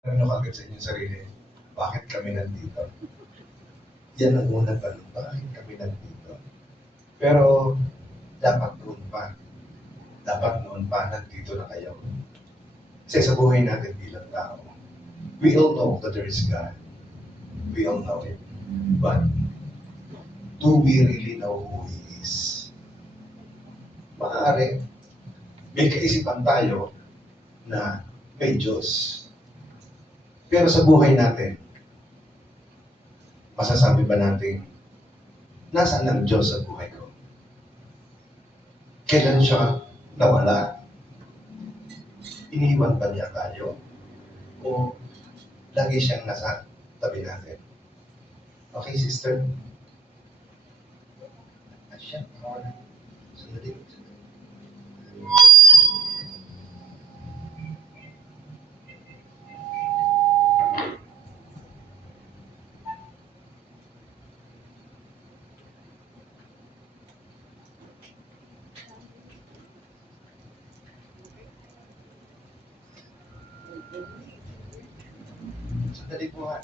Alam nyo kagad sa inyong sarili, bakit kami nandito? Yan ang unang tanong, bakit kami nandito? Pero, dapat noon pa. Dapat noon pa, nandito na kayo. Kasi sa buhay natin bilang tao, we all know that there is God. We all know it. But, do we really know who He is? Maaari, may kaisipan tayo na may Diyos. Pero sa buhay natin, masasabi ba natin, nasaan ang Diyos sa buhay ko? Kailan siya nawala? Iniwan ba niya tayo? O lagi siyang nasa tabi natin? Okay, sister? Siya, sandali. Sandali po nga.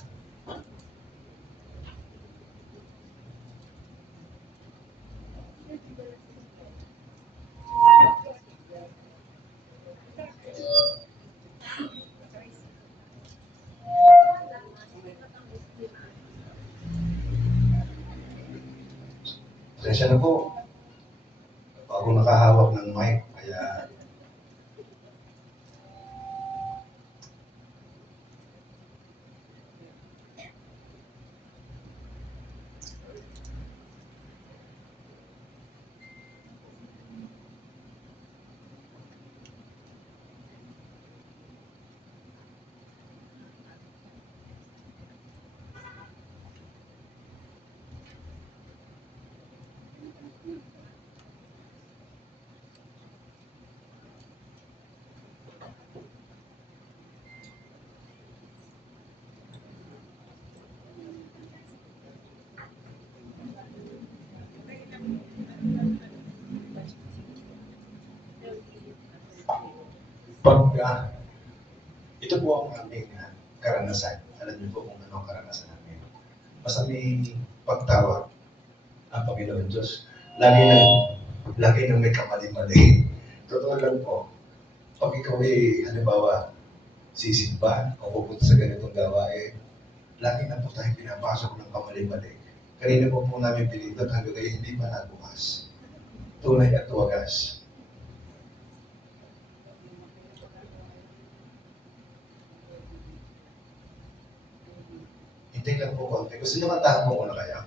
Pasensya na po. Ako nakahawak ng mic, kaya pag ito po ang aming karanasan. Alam niyo po kung ano ang karanasan namin. Basta may pagtawag ang Panginoon Diyos. Lagi nang may kamali-mali. Totoo lang po, pag ikaw ay, halimbawa, sisimba o pupunta sa ganitong gawain, lagi na po tayong pinapasok ng kamali-mali. Kanina po namin pinindot hanggang kayo hindi pa nabukas. Tunay at wagas. Hintay lang po konti. Gusto nyo kantahan mo muna kaya?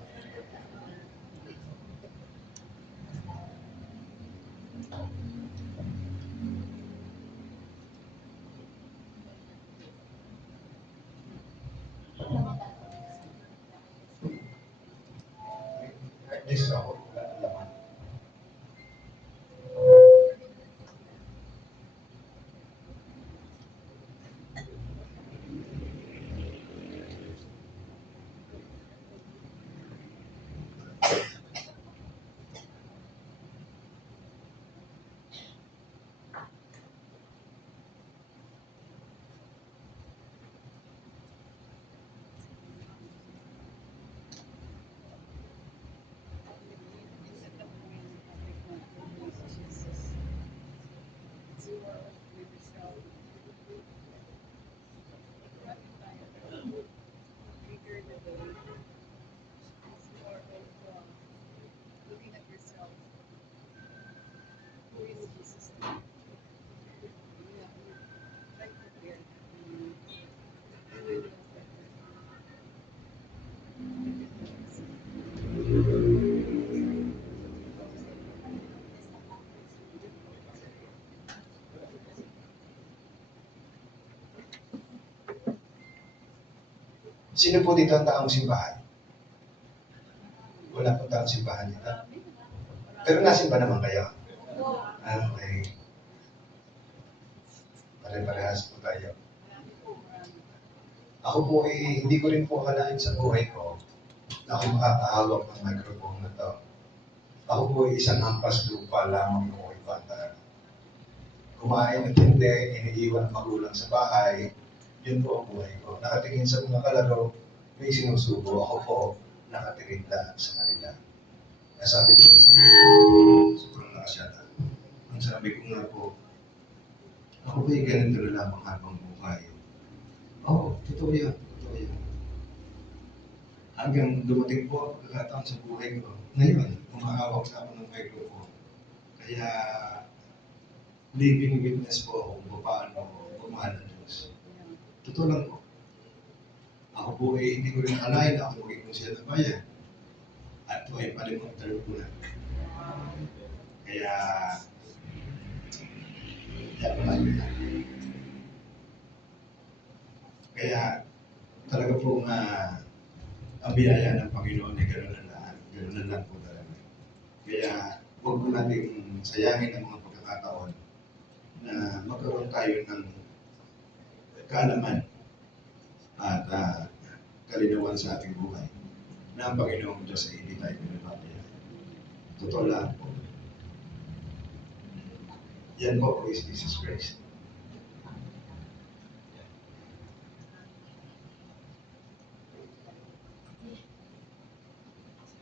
This ako. Laman. Sino po dito ang taong simbahan? Wala po taong simbahan dito. Pero nasimba naman kayo. Okay. Pare-parehas po tayo. Ako po hindi ko rin po akalain sa buhay ko na ako makakahawak ng microphone na to. Ako po isang hampas lupa lamang ng mga bata. Kumain at hindi, iniiwan ang magulang sa bahay. Yun po ang buhay ko. Nakatingin sa mga kalaro, may sinusubo. Ako po, nakatingin lang sa kanila. Nasabi ko, sobrang nakasyata. Ang sabi ko nga po, ako ba'y ganito na lamang habang buhay? Oo, totoo yan. Totoo yan. Hanggang dumating po ang pagkakataon sa buhay ko. Ngayon, umahawak sa ako ng microphone. Kaya, living witness po ako kung paano bumahal ng Diyos. Totoo lang po. Ako po ay hindi ko rin nakalain na ako maging konsyel ng bayan. At ito ay palimang term ko na. Kaya, kaya talaga po nga ang biyaya ng Panginoon ay gano'n na lang. Gano'n na lang po talaga. Kaya huwag po natin sayangin ang mga pagkakataon na magkaroon tayo ng kaalaman at kalinawan sa ating buhay na ang Panginoong Diyos ay hindi tayo pinapabaya. Totoo lang po. Yan po is Jesus Christ.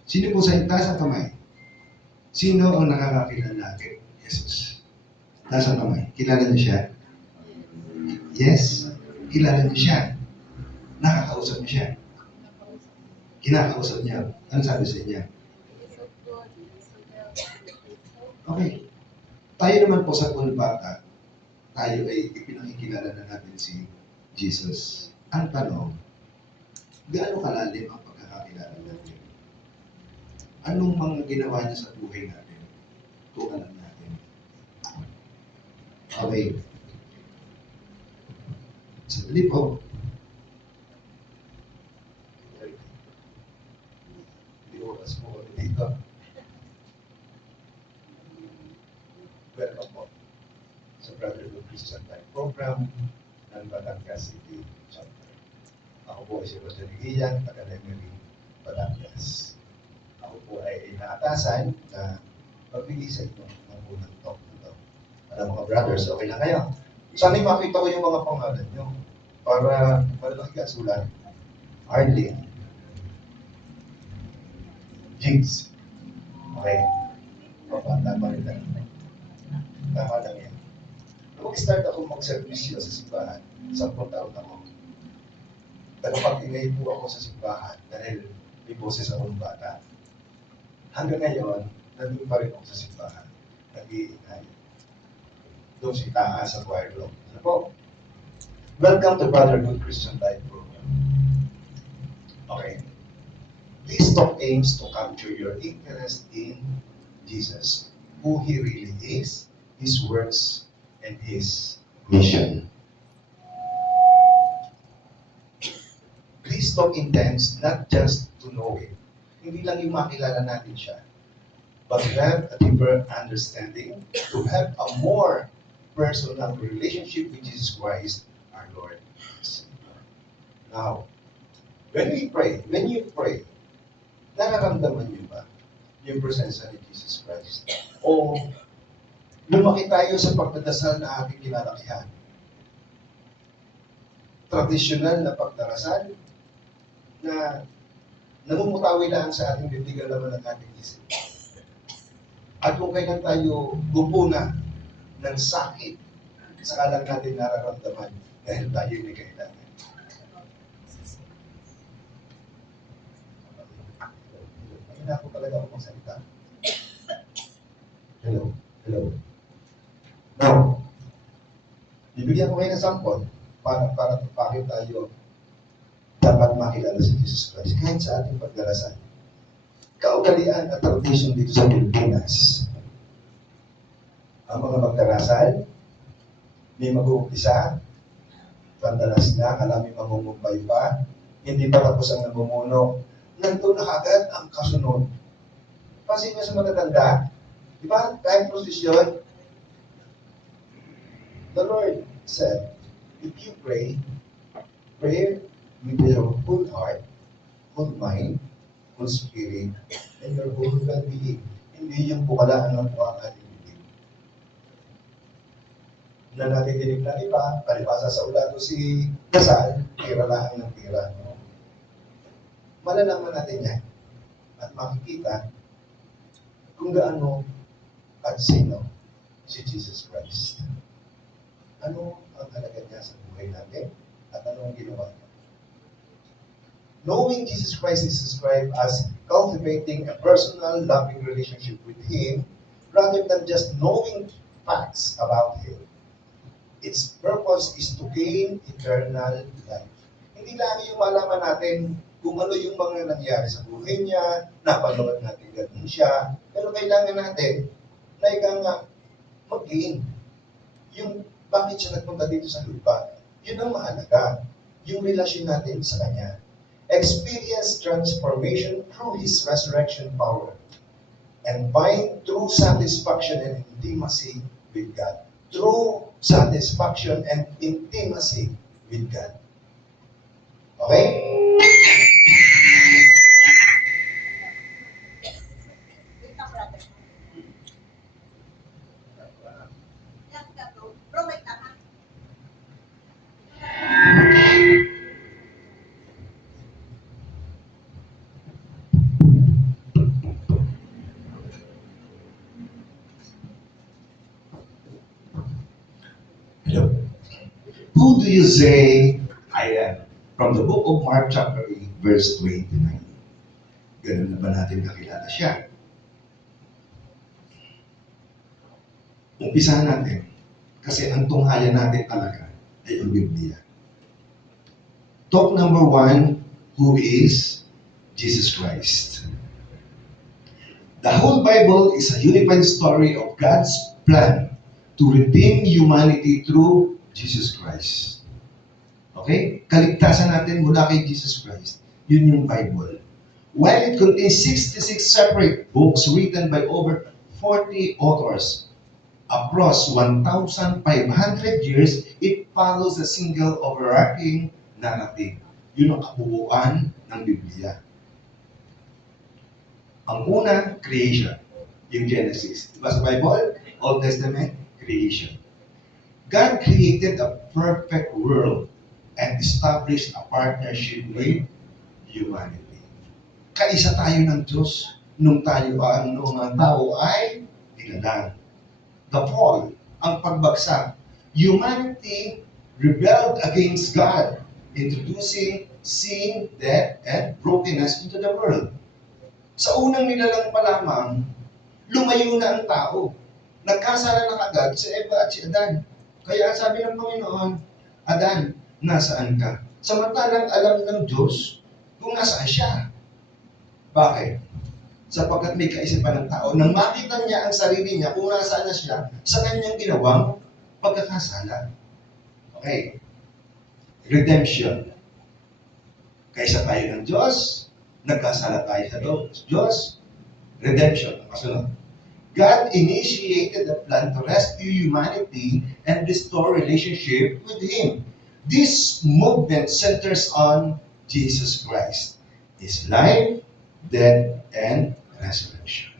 Sino po sa taas ang kamay? Sino ang nakakakilala kay Jesus? Taas ang kamay. Kilala niyo siya? Yes. Kilala niyo siya. Nakakausap niyo siya. Kinakausap niya. Ano sabi sa inyo? Okay. Tayo naman po sa pulbata, tayo ay ipinakikilala na natin si Jesus. Ang tanong, gaano kalalim ang pagkakakilala natin? Anong mga ginawa niya sa buhay natin? Kung alam natin. Okay. Sandali po. Hindi oras po kami dito. Welcome po sa Brotherhood Christian Life Program ng Batangas City Chapter. Ako po ay si Roger Ian, taga-Lemery, Batangas. Ako po ay inaatasan na magbigay sa inyo ng unang talk nito. Mga brothers, okay na kayo? Sana makita ko yung mga pangalan nyo para malalaki ka sulat. Arlene. Jigs. Okay. Papata pa rin lang. Tama lang yan. Mag-start ako mag-servisyo sa simbahan. 10 taon ako. Tagapag-ingay po ako sa simbahan dahil may boses akong bata. Hanggang ngayon, nandun pa rin ako sa simbahan. Nag-iingay. Doon si taas sa choir room. Ano po? Welcome to Brotherhood Christian Life Program. Okay. This talk aims to capture your interest in Jesus, who He really is, His works, and His mission. This talk intends not just to know Him, hindi lang yung makilala natin siya, but to have a deeper understanding, to have a more personal relationship with Jesus Christ, our Lord. Now, when you pray, nararamdaman niyo ba yung presensya ni Jesus Christ? O lumaki tayo sa pagdadasal na ating kinalakihan? Tradisyonal na pagdarasal na namumutawi lang sa ating bibig ang laman ng ating isip. At kung kailan tayo gupuna ng sakit, saka lang natin nararamdaman dahil tayo may kailangan. Mahina ako talaga ako magsalita. Hello. Now, bibigyan ko kayo ng sample para bakit tayo dapat makilala si Jesus Christ kahit sa ating pagdarasal. Kaugalian at tradition dito sa Pilipinas. Ang mga magdarasal, may mag-uumpisa, pandalas na, alam may mamumumpay pa, hindi pa tapos ang namumuno, nandun na kagad ang kasunod. Pansin niyo sa matatanda, di ba? Kahit prosesyon, the Lord said, if you pray with your whole heart, whole mind, whole spirit, and your whole well-being. Hindi yung bukalaan ng po ang ating bibig. na natitinip ng iba, palibasa sa ulato si Dasal, tira lang ng tira. Malalaman natin yan at makikita kung gaano at sino si Jesus Christ. Ano ang halaga niya sa buhay natin at ano ang ginawa niya. Knowing Jesus Christ is described as cultivating a personal, loving relationship with Him rather than just knowing facts about Him. Its purpose is to gain eternal life. Hindi lang yung malaman natin kung ano yung mga nangyari sa buhay niya, napanood natin ganun siya, pero kailangan natin na ika nga mag-gain. Yung bakit siya nagpunta dito sa lupa, yun ang mahalaga. Yung relasyon natin sa Kanya. Experience transformation through His resurrection power and find true satisfaction and intimacy with God. True satisfaction and intimacy with God. Okay? Hello. Who do you say I am? From the book of Mark chapter 8, verse 29. Ganun na ba natin nakilala siya? Umpisahan natin. Kasi ang tunghayan natin talaga ay ang Biblia. Talk number 1, who is Jesus Christ? The whole Bible is a unified story of God's plan to redeem humanity through Jesus Christ. Okay? Kaligtasan natin mula kay Jesus Christ. Yun yung Bible. While it contains 66 separate books written by over 40 authors across 1,500 years, it follows a single overarching narrative. Yun ang kabuuan ng Biblia. Ang una, creation. Yung Genesis. Diba sa Bible? Old Testament, creation. God created a perfect world and established a partnership with humanity. Kaisa tayo ng Diyos nung ang tao ay tinadang. The fall, ang pagbagsak. Humanity rebelled against God, introducing sin, death, and brokenness into the world. Sa unang nilalang pa lamang, lumayo na ang tao. Nagkasala na agad si Eva at si Adan. Kaya sabi ng Panginoon, Adan, nasaan ka? Samantalang alam ng Diyos kung nasaan siya. Bakit? Sapagkat may kaisipan ng tao, nang makita niya ang sarili niya kung nasaan na siya sa kanyang ginawang pagkakasala. Okay. Redemption. Kaysa tayo ng Diyos, nagkasala tayo sa Diyos. Redemption. Kasunod. God initiated the plan to rescue humanity and restore relationship with Him. This movement centers on Jesus Christ, His life, death, and resurrection.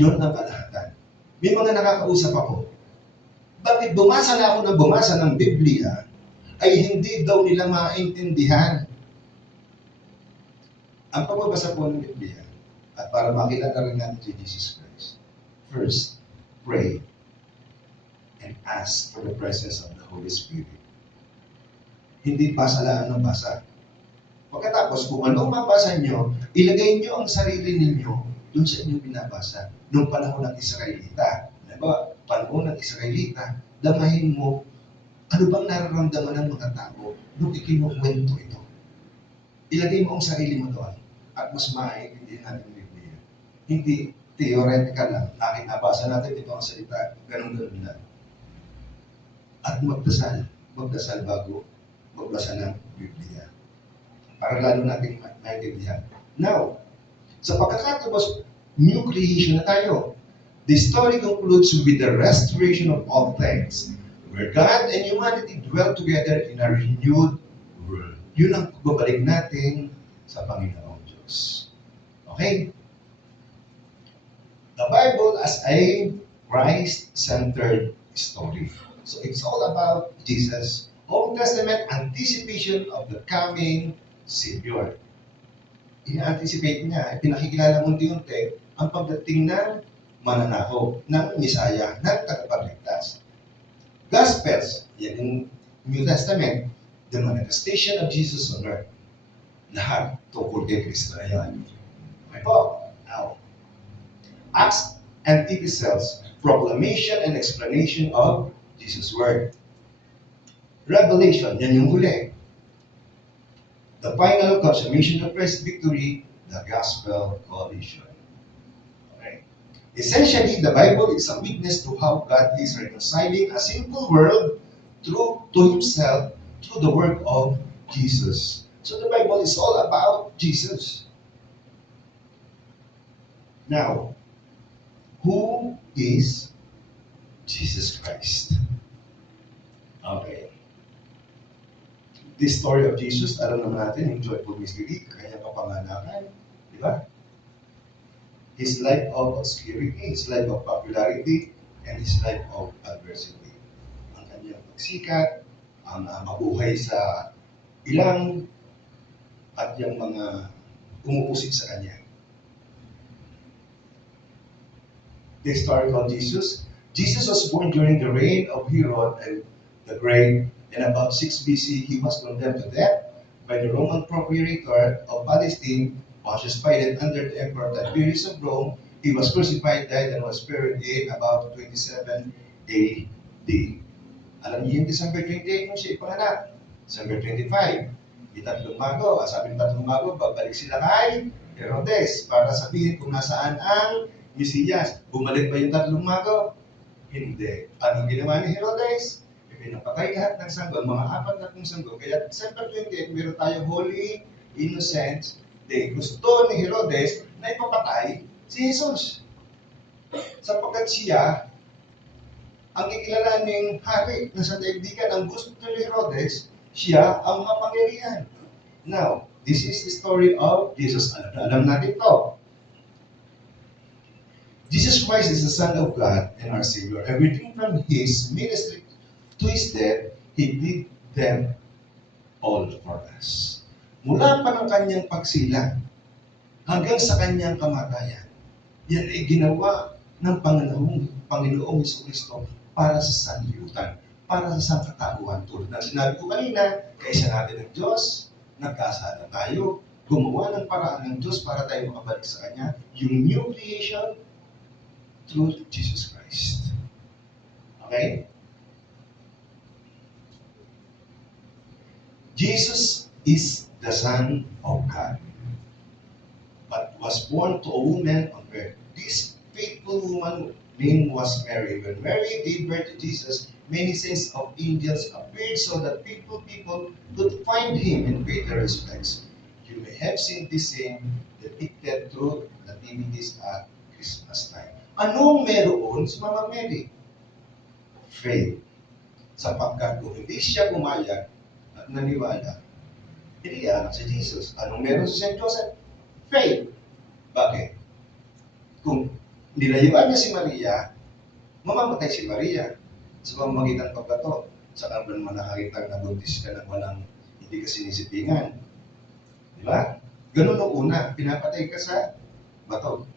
Yun ang kalahatan. May mga nakakausap ako, bakit bumasa na ako ng bumasa ng Biblia, ay hindi daw nila maintindihan. Ang pagbabasa po ng Biblia, at para makilala rin natin si Jesus Christ, first, pray and ask for the presence of the Holy Spirit. Hindi basa lang ng basa. Pagkatapos, kung anong mabasa nyo, ilagay nyo ang sarili ninyo dun sa inyong binabasa. Noong panahon ng Israelita, diba, panahon ng Israelita, damahin mo, ano bang nararamdaman ng mga tao nung ikinukwento ito. Ilagay mo ang sarili mo doon at mas maintindihan natin ang Biblia. Hindi theoretical lang, nakikabasa natin ito ang salita, ganun-ganun lang. At magdasal bago magbasa ng Biblia. Para lalo natin maintindihan. Now, sa pagkakatapos, new creation na tayo. The story concludes with the restoration of all things, where God and humanity dwell together in a renewed world. Yun ang pagbabalik natin sa Panginoong Diyos. Okay? The Bible as a Christ-centered story. So it's all about Jesus. Old Testament, anticipation of the coming Savior. Ina-anticipate niya, pinakikilala unti-unti ang pagdating ng mananako, ng Misaya, ng tagapagligtas. Gospels, yan yung New Testament, the manifestation of Jesus on earth. Lahat tungkol kay Kristo na yan. Okay po. Now, Acts and epistles, proclamation and explanation of Jesus' word. Revelation, yan yung huli. The final consummation of Christ's victory, the gospel coalition. Okay. Essentially, the Bible is a witness to how God is reconciling a sinful world to Himself through the work of Jesus. So the Bible is all about Jesus. Now, who is Jesus Christ? Okay. This story of Jesus, alam naman natin, yung joyful mystery, kanyang kapanganakan, di ba? His life of obscurity, his life of popularity, and his life of adversity. Ang kanyang pagsikat, ang mabuhay sa ilang, at yung mga umupusik sa kanya. The story of Jesus. Jesus was born during the reign of Herod and the Great. In about 6 BC, he was condemned to death by the Roman procurator of Palestine, Pontius Pilate, under the Emperor Tiberius of Rome. He was crucified, died, and was buried in about 27 AD. Alam niyo yung December 28 nung siya ipanganak. December 25. Itatlong mago. Sabi ng tatlong mago, babalik sila kay Herodes para sabihin kung nasaan ang Mesiyas. Bumalik ba yung tatlong mago? Hindi. Anong ginawa ni Herodes? Pinapatay lahat ng sanggol, mga 4 sanggol. Kaya December 28, meron tayong Holy Innocents Day. Gusto ni Herodes na ipapatay si Jesus. Sapagkat siya ang kikilalaning hari na sa daigdigan. Ang gusto ni Herodes, siya ang mapangyarihan. Now, this is the story of Jesus. Alam natin to. Jesus Christ is the Son of God and our Savior. Everything from His ministry to His death, He did them all for us. Mula pa ng kanyang pagsilang hanggang sa kanyang kamatayan, yan ay ginawa ng Panginoong Jesucristo para sa sanlibutan, para sa sangkatauhan. Tulad ng sinabi ko kanina, kaysa natin ng Diyos, nagkasala tayo, gumawa ng paraan ng Diyos para tayo makabalik sa Kanya, yung new creation through Jesus Christ. Okay? Jesus is the Son of God, but was born to a woman on earth. This faithful woman name was Mary. When Mary gave birth to Jesus, many saints of angels appeared so that people could find Him and pay their respects. You may have seen this scene depicted through nativities at Christmas time. Anong meron sa Mama Mary? Faith. Sapagkat kung hindi siya pumayag at naniwala, hindi anak si Jesus. Anong meron sa St. Joseph? Faith. Bakit? Kung nilayuan niya si Maria, mamamatay si Maria sa pamamagitan ng pagbato. Saka ba naman nakakita na buntis ka na walang hindi ka sinisipingan? Di ba? Ganun nung una, pinapatay ka sa bato.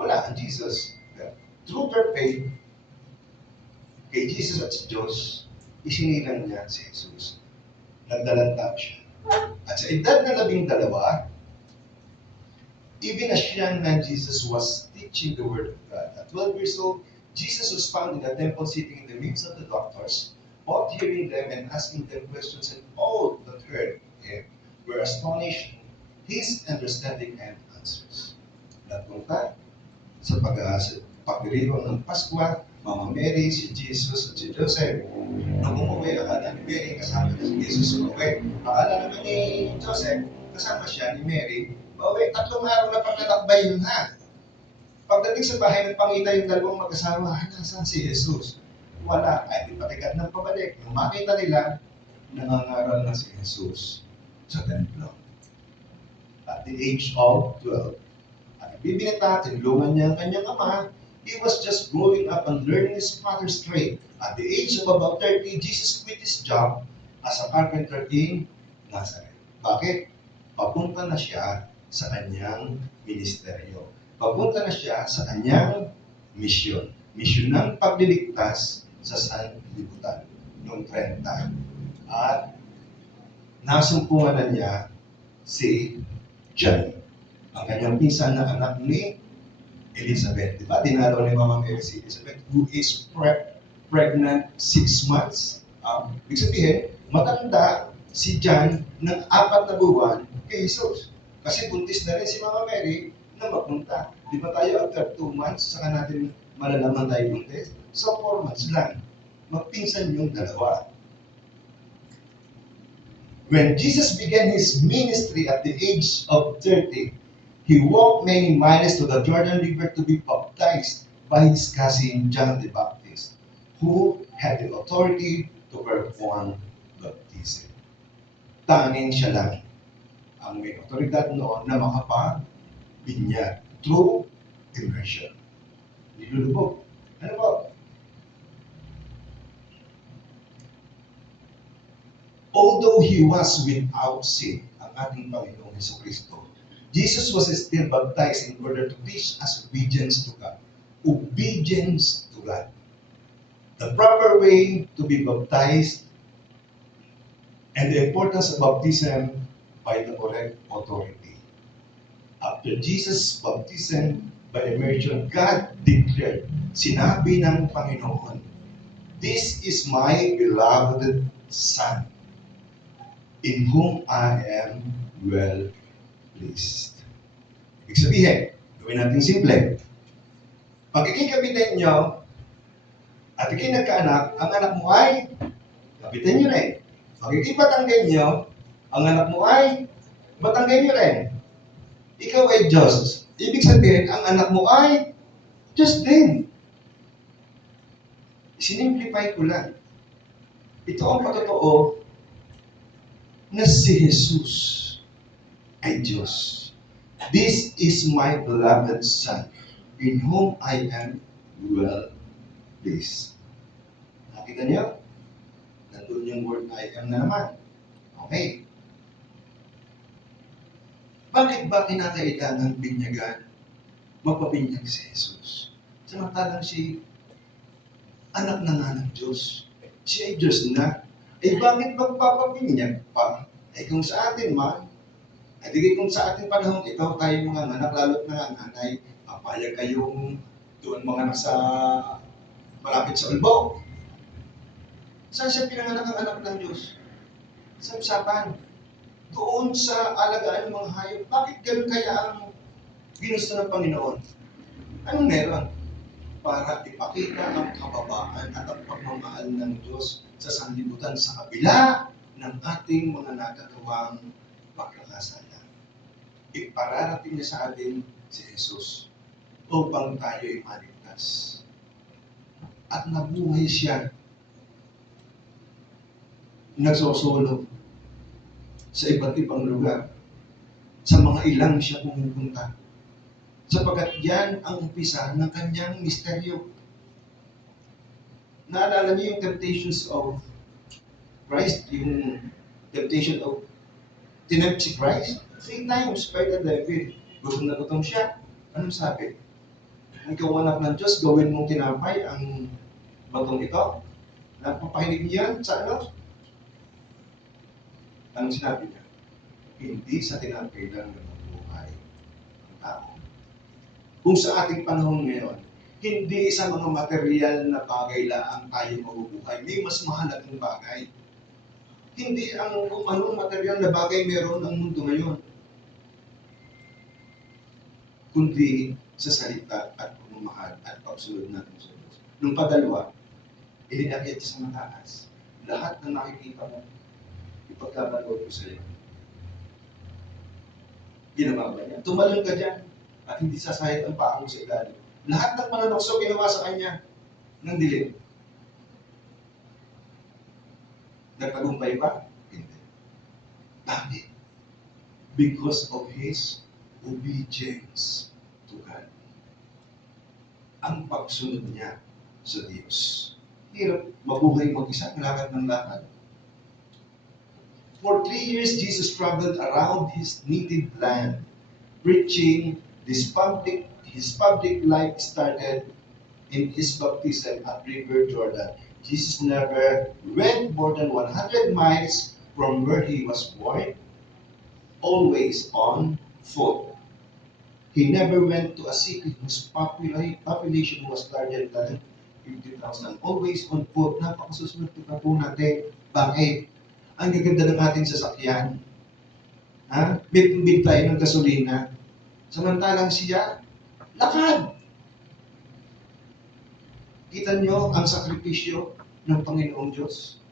Wala ang Jesus. Through their faith, kay Jesus at si Diyos, isinilang niya si Jesus. Nagdalantap siya. At sa edad na 12, even as young man Jesus was teaching the Word of God. At 12 years old, Jesus was found in the temple sitting in the midst of the doctors, both hearing them and asking them questions, and all that heard him were astonished his understanding and answers. Nagpunta sa pagdiriwang ng Pasko, Mama Mary, si Jesus at si Joseph. Nung umuwi, akala ni Mary kasama na si Jesus umuwi. Akala naman ni Joseph, kasama siya ni Mary. Pauwi, 3 araw na paglalakbay yun ha. Pagdating sa bahay ng Pangita yung dalawang mag-asawa, nasaan si Jesus? Wala, ay di patikat ng pabalik. Nung makita nila, nangangaral na si Jesus sa templo. At the age of 12. At bibinita, tinulungan niya ang kanyang ama He was just growing up and learning his father's trade. At the age of about 30, Jesus quit his job as a carpenter in Nazareth. Bakit? Papunta na siya sa kanyang ministeryo. Papunta na siya sa kanyang misyon. Misyon ng pagliligtas sa sanlibutan noong 30. At nasumpungan na niya si John, ang kanyang pinsan na anak ni Elizabeth. Diba? Dinalaw ni Mama Mary si Elizabeth, who is pregnant 6 months. Ibig sabihin, matanda si John ng 4 na buwan kay Jesus. Kasi buntis na rin si Mama Mary na magpunta. Di ba tayo after 2 months, saka natin malalaman tayo buntis? So 4 months lang. Magpinsan yung dalawa. When Jesus began his ministry at the age of 30, he walked many miles to the Jordan River to be baptized by his cousin John the Baptist, who had the authority to perform baptism. Tanging siya lang ang may otoridad noon na makapagbinyag through immersion. Nilulubog. Ano po? Although he was without sin, ang ating Panginoong Jesucristo, Jesus was still baptized in order to teach us obedience to God. Obedience to God. The proper way to be baptized and the importance of baptism by the correct authority. After Jesus' baptism by immersion, God declared, sinabi ng Panginoon, "This is my beloved Son, in whom I am well pleased." Ibig sabihin, gawin natin simple. Pag ikikapitan nyo at ikay nagkaanak, ang anak mo ay kapitan nyo rin. Pag ikibatanggan nyo, ang anak mo ay batanggan nyo rin. Ikaw ay Diyos. Ibig sabihin, ang anak mo ay Diyos din. Sinimplify ko lang. Ito ang patotoo na si Jesus ay Diyos. This is my beloved Son, in whom I am well pleased. Nakita niyo? Nandun yung word I am na naman. Okay. Bakit ba kinakailangan binyagan, magpabinyag si Jesus? Samantalang si anak na nga ng Diyos. Siya ay Diyos na. Bakit magpapabinyag pa? Kung sa atin man, kung sa ating panahon, ikaw tayo mga anak, lalo't nanganganay, papayag kayong doon mga anak sa malapit sa ulbo. Saan siya pinanganak ang anak ng Diyos? Sa usapan. Doon sa alagaan ng mga hayop. Bakit ganun kaya ang ginusto ng Panginoon? Anong meron? Para ipakita ang kababaan at ang pagmamahal ng Diyos sa sanlibutan sa kabila ng ating mga nagagawang pagkakasala. Ipararating niya sa atin si Jesus upang tayo ay maligtas. At nabuhay siya. Nagsosolog sa iba't ibang lugar. Sa mga ilang siya pumupunta. Sapagkat yan ang umpisa ng kanyang misteryo. Naalala niyo yung temptations of Christ, yung temptation of tinempt si Christ? 3 times by the devil. Gutom na gutom siya. Anong sabi? Ikaw anak ng Diyos, gawin mong tinapay ang batong ito. Napapahinig niya sa ano? Anong sinabi niya? Hindi sa tinapay lang nabubuhay ang tao. Kung sa ating panahon ngayon, hindi sa mga material na bagay lang tayo mabubuhay. May mas mahalagang bagay. Hindi ang kung anong material na bagay meron ang mundo ngayon, kundi sa salita at pagmamahal at pagsunod natin sa Diyos. Nung padalwa, ilinakit sa mataas. Lahat na nakikita mo, ipagkabalod ko sa iyo. Ginawa ba niya? Tumalon ka dyan at hindi sasayad ang paa mo sa ilalim. Lahat ng mananokso ginawa sa kanya ng dilim. Nagtagumpay ba? Hindi. Bakit? Because of his obedience to God. ang pagsunod niya sa Diyos. Hirap mabuhay mag-isa, lakad ng lakad. For 3 years, Jesus traveled around his native land, preaching. His public life started in his baptism at River Jordan. Jesus never went more than 100 miles from where he was born, always on foot. He never went to a city whose population was larger than 50,000. Always on foot. Napakasusunod po natin. Bakit? Ang gaganda ng ating sasakyan. Ha? Bit tayo ng gasolina. Samantalang siya, lakad. Kita nyo ang sakripisyo ng Panginoong Diyos.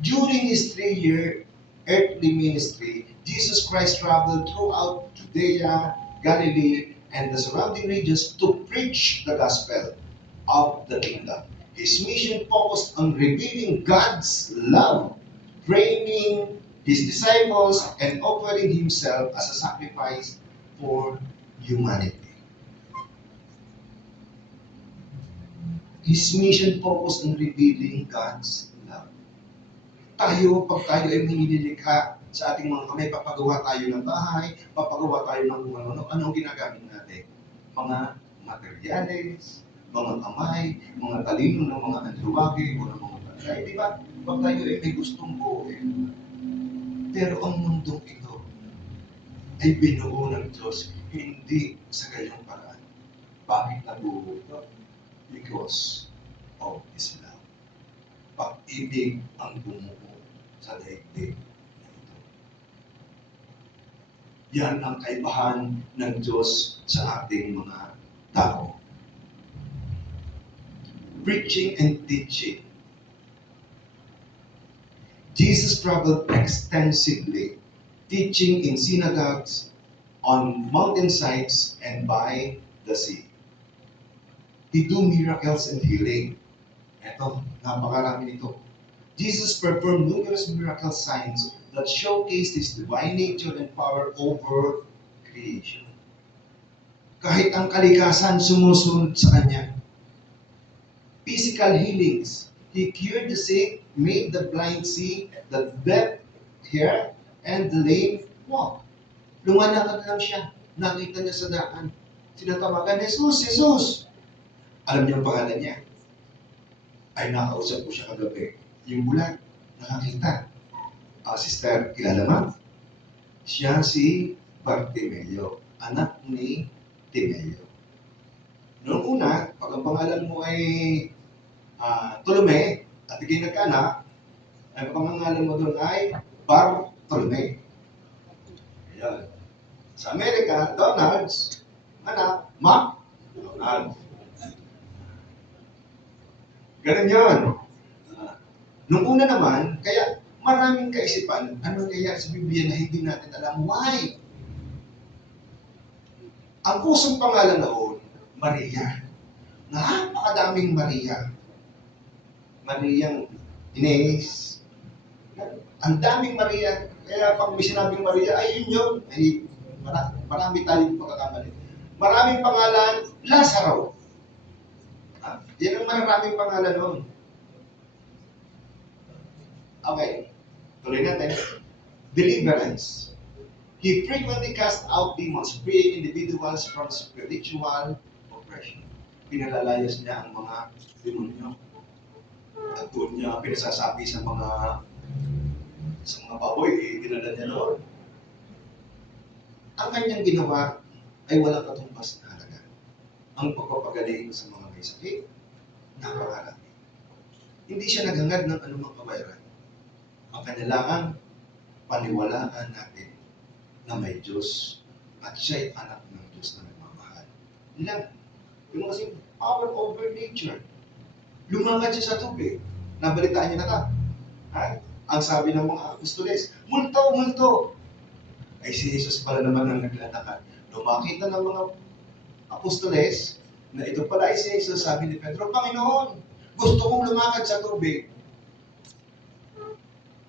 During his 3-year earthly ministry, Jesus Christ traveled throughout Judea, Galilee, and the surrounding regions to preach the gospel of the kingdom. His mission focused on revealing God's love, training his disciples, and offering himself as a sacrifice for humanity. His mission focused on revealing God's love. Tayo, pag tayo ay nililikha sa ating mga kamay, papagawa tayo ng bahay, papagawa tayo ng kung ano, anong ginagamit natin? Mga materyales, mga kamay, mga talino ng mga anluwagi o ng mga bagay. Di ba? Pag tayo ay may gustong buuin. Pero ang mundong ito ay binuo ng Diyos hindi sa ganyang paraan. Bakit nabuo ito? Because of His love. Pag-ibig ang bumuo sa daigdig na ito. Yan ang kaibahan ng Diyos sa ating mga tao. Preaching and teaching. Jesus traveled extensively, teaching in synagogues, on mountainsides, and by the sea. He do miracles and healing. Ito, napakarami nito. Jesus performed numerous miracle signs that showcased His divine nature and power over creation. Kahit ang kalikasan sumusunod sa Kanya. Physical healings. He cured the sick, made the blind see, the deaf hear, and the lame walk. Lumalakad lang siya. Nakita niya sa daan. Sinatawagan, Jesus, Jesus! Alam niyo ang pangalan niya. Ay nakausap ko siya kagabi. Yung bulag, nakakita. Sister, kilala mo? Siya si Bartimeo, anak ni Timeo. Noong una, pag ang pangalan mo ay Tolome, at ikay nagkaanak, ay pangalan mo doon ay Bartolome. Ayan. Sa Amerika, Donald's, anak, McDonald. Ganun yun. Nung una naman, kaya maraming kaisipan, ano nangyayari sa Biblia na hindi natin alam. Why? Ang pusong pangalan noon, Maria. Napakadaming Maria. Mariang Inez. Ang daming Maria. Kaya pag may sinabing Maria, ay yun. Ay, marami tayong pagkakamali. Maraming pangalan, Lazaro. Yan ang maraming pangalan noon. Okay. Tuloy natin. Deliverance. He frequently cast out demons, freeing individuals from spiritual oppression. Pinalalayas niya ang mga demonyo. At doon niya pinasasabi sa mga baboy, dinala niya doon. Ang kanyang ginawa ay walang katumbas na halaga. Ang pagpapagaling sa mga may sakit, napakarami. Hindi siya naghangad ng anumang kabayaran. Ang kanilangan, paniwalaan natin na may Diyos at siya'y anak ng Diyos na nagmamahal. Lang, yung kasi power over nature. Lumakad siya sa tubig. Nabalitaan niyo na ka. Ha? Ang sabi ng mga apostoles, multo, multo. Ay si Jesus pala naman ang naglalakad. Lumakita ng mga apostoles na ito pala ay si Jesus. Sabi ni Pedro, Panginoon, gusto kong lumakad sa tubig.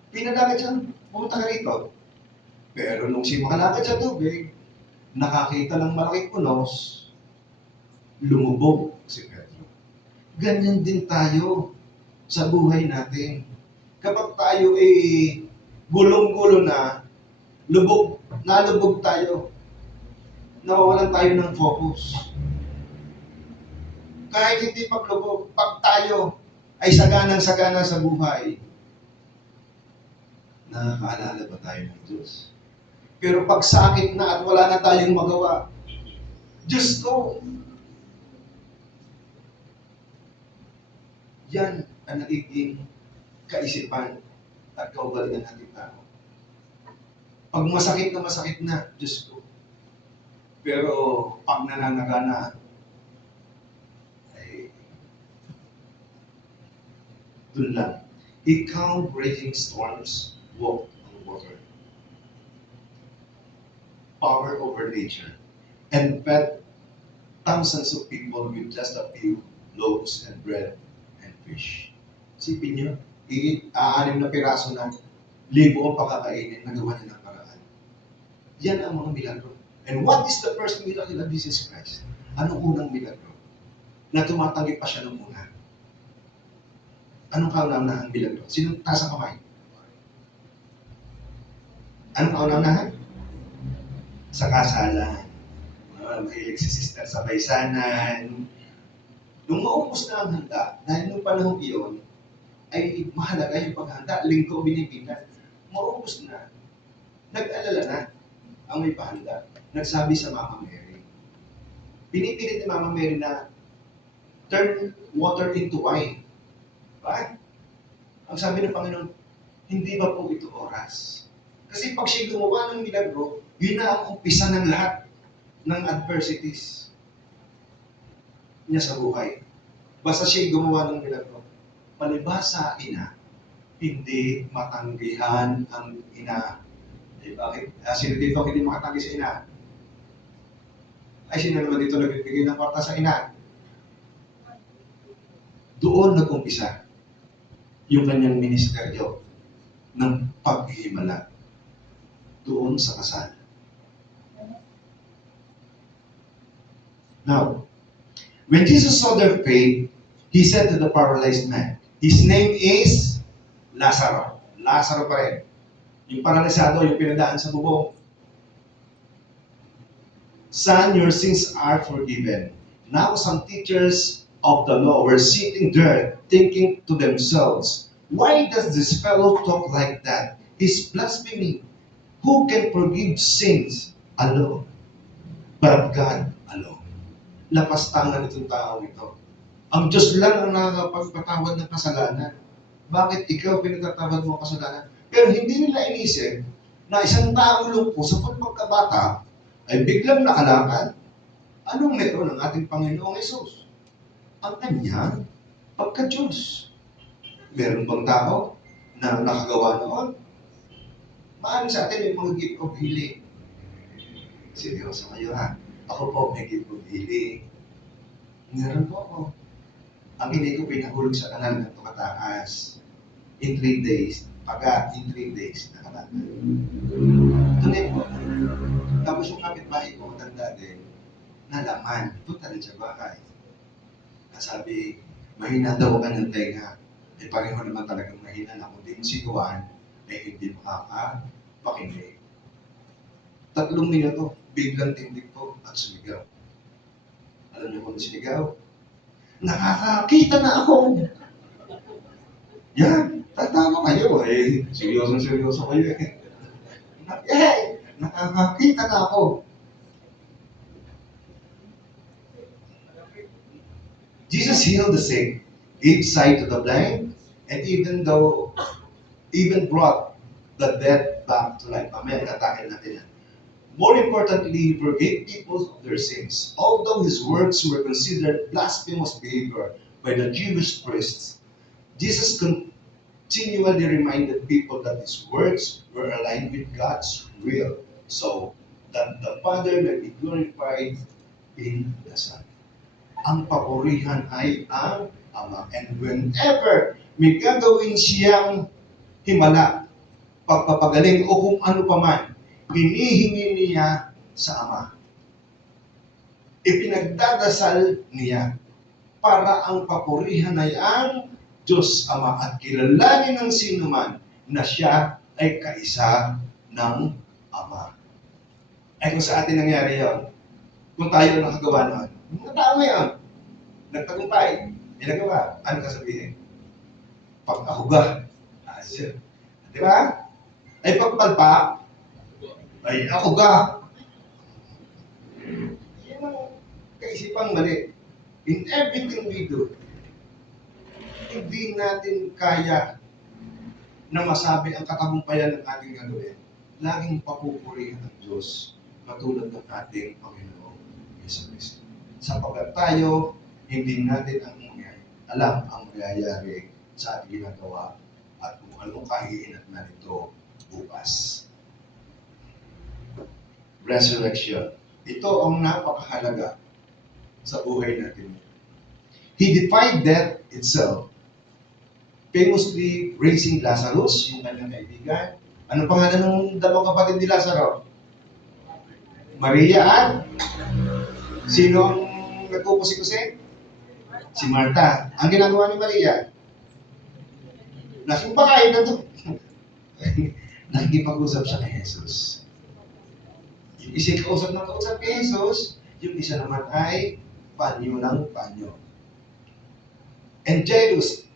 Pinalakad siya, pumunta ka rito. Pero nung siya makalakad sa tubig, nakakita ng malaking unos, lumubog si Ganyan din tayo sa buhay natin. Kapag tayo ay gulong-gulo na, nalubog tayo, nawawalan tayo ng focus. Kahit hindi paglubog, pag tayo ay saganang-sagana sa buhay, nakakaalala ba tayo ng Diyos? Pero pag sakit na at wala na tayong magawa, Diyos ko, yan ang nagiging kaisipan at kaugalingan natin tao. Pag masakit na, Diyos ko. Pero pag nananagana, ay dun lang. He calmed raging storms, walked on water. Power over nature. And fed thousands of people with just a few loaves and bread and fish. Isipin nyo, aanim na piraso na libo ang pakakainin na gawa niya ng paraan. Yan ang mga milagro. And what is the first miracle of Jesus Christ? Anong unang milagro? Na tumatanggi pa siya ng una. Anong kauna-unahang milagro? Sinong taas ang kamay? Anong kauna-unahan? Sa kasalan. Mahilig si sister sa baysanan. Nung maubos na ang handa, dahil nung panahon iyon, ay mahalaga yung paghanda, linggo binibilan. Maubos na. Nag-alala na ang may pahanda. Nagsabi sa Mama Mary. Pinipilit ni Mama Mary na turn water into wine. Ba? Ang sabi ng Panginoon, hindi ba po ito oras? Kasi pag siya gumawa ng milagro, yun na ang umpisa ng lahat ng adversities niya sa buhay. Basta siya gumawa ng milagro. Palibhasa sa ina, hindi matanggihan ang ina. Eh, bakit? Sino dito hindi makatanggi sa ina? Ay, sino naman dito nagbibigay ng kwarta sa ina? Doon nag-umpisa yung kanyang ministeryo ng paghihimala doon sa kasal. Now, when Jesus saw their faith, He said to the paralyzed man, his name is Lazaro. Lazaro pa rin. Yung paralysado, yung pinadaan sa bubong. Son, your sins are forgiven. Now some teachers of the law were sitting there thinking to themselves, why does this fellow talk like that? He's blaspheming. Who can forgive sins alone? But God alone. Lapastangan itong tao ito. Ang Diyos lang ang nakakapagpatawad ng kasalanan. Bakit ikaw pinagtatawad mo ang kasalanan? Pero hindi nila inisip na isang taong lumpo sa pagkabata ay biglang nakalakad. Anong meron ng ating Panginoong Hesus? Ang kanyang pagka-Diyos. Meron bang tao na nakagawa noon? Maaaring sa atin may mga gift of healing. Seryoso kayo ha? Ako po may gift of healing. Meron po ako. Ang hindi ko pinahulog sa kanal ng tumataas. In 3 days, in 3 days, nakatanda. Tunay po. Tapos yung kapitbahay ko, matanda din, nalaman, punta rin sa bahay. Nasabi, mahina daw ka ng tenga. Eh pareho naman talagang mahina na kung di mo siguan, eh hindi makakapakinig. 3 minuto, biglang tindig po at sumigaw. Alam niyo kung sinigaw? Nakakakita na ako! Yan, tama kayo eh. Seryoso kayo eh. Nakakakita na ako. Jesus healed the sick, gave sight to the blind, and even brought the dead back to life. Mamaya natakin natin yan. More importantly, he forgave people of their sins. Although his works were considered blasphemous behavior by the Jewish priests, Jesus continually reminded people that his works were aligned with God's will, so that the Father may be glorified in the Son. Ang papurihan ay ang Ama. And whenever may gagawin siyang himala, pagpapagaling o kung ano paman, hinihingi niya sa Ama. Ipinagdadasal niya para ang papurihan ay ang Diyos Ama at kilalanin ng sinuman na siya ay kaisa ng Ama. Ay kung sa atin nangyari yun, kung tayo nakagawa nun, mga tao ngayon, nagtagumpay, inagawa, ano kasabihin? Pag-ahuga. Asya. Di ba? Ay pagpalpa, ay ahuga. Yan ang kaisipang mali. In everything we do, hindi natin kaya na masabi ang katagumpayan ng ating gagawin. Laging papupurihan ng Diyos katulad ng ating Panginoong Jesucristo. Sapagkat tayo, hindi natin alam ang mangyayari sa ating ginagawa at kung anong kahihinat na nito bukas. Resurrection. Ito ang napakahalaga sa buhay natin. He defied death itself, famously raising Lazarus, yung kanyang kaibigan. Anong pangalan ng dalawang kapatid ni Lazaro? Maria at sino ang nagkukusi-kusi? Si Marta. Ang ginagawa ni Maria, nasimpakain na ito. Nakikipag-usap siya kay Jesus. Yung isa kausap ng kausap kay Jesus, yung isa naman ay panyo ng panyo. And Jairus,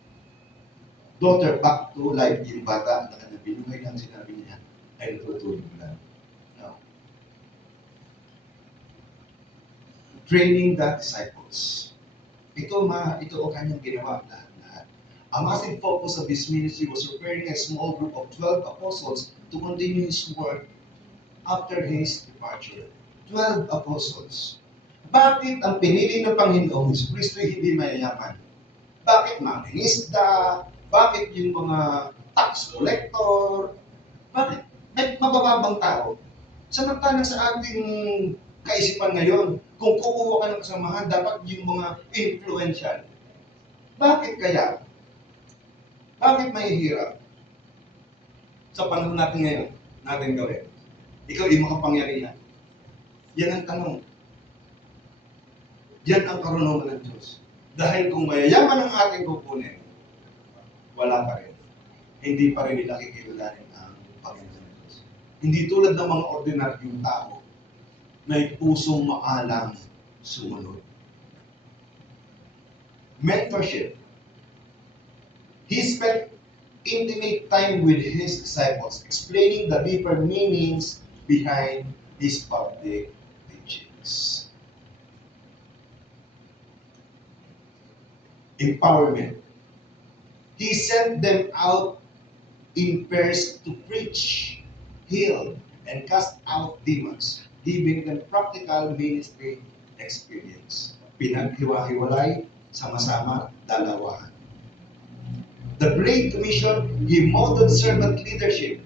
daughter, back to life, yung bata na kanya binugay lang sinabi niya, ay natutulog lang. Now, training the disciples. Ito ang kanyang ginawa lahat-lahat. A massive focus of his ministry was preparing a small group of 12 apostles to continue his work after his departure. 12 apostles. Bakit ang pinili ng Panginoong Jesucristo hindi mayayaman? Bakit mangingisda? Bakit yung mga tax collector? Bakit? May mabababang tao. Samantalang sa ating kaisipan ngayon, kung kukuha ka ng kasamahan, dapat yung mga influential. Bakit kaya? Bakit mahihirap? Sa panahon natin ngayon, natin gawin. Ikaw ay makapangyarihan. Yan ang tanong. Yan ang karunungan ng Diyos. Dahil kung mayayaman ang ating kukunin, wala pa rin. Hindi pa rin nila kikilalanin ang Panginoon ng Diyos. Hindi tulad ng mga ordinaryong tao, may pusong maalang sumunod. Mentorship. He spent intimate time with his disciples, explaining the deeper meanings behind his public teachings. Empowerment. He sent them out in pairs to preach, heal, and cast out demons, giving them practical ministry experience. Pinaghiwa-hiwalay, sama-sama, dalawahan. The Great Commission, he modeled servant leadership,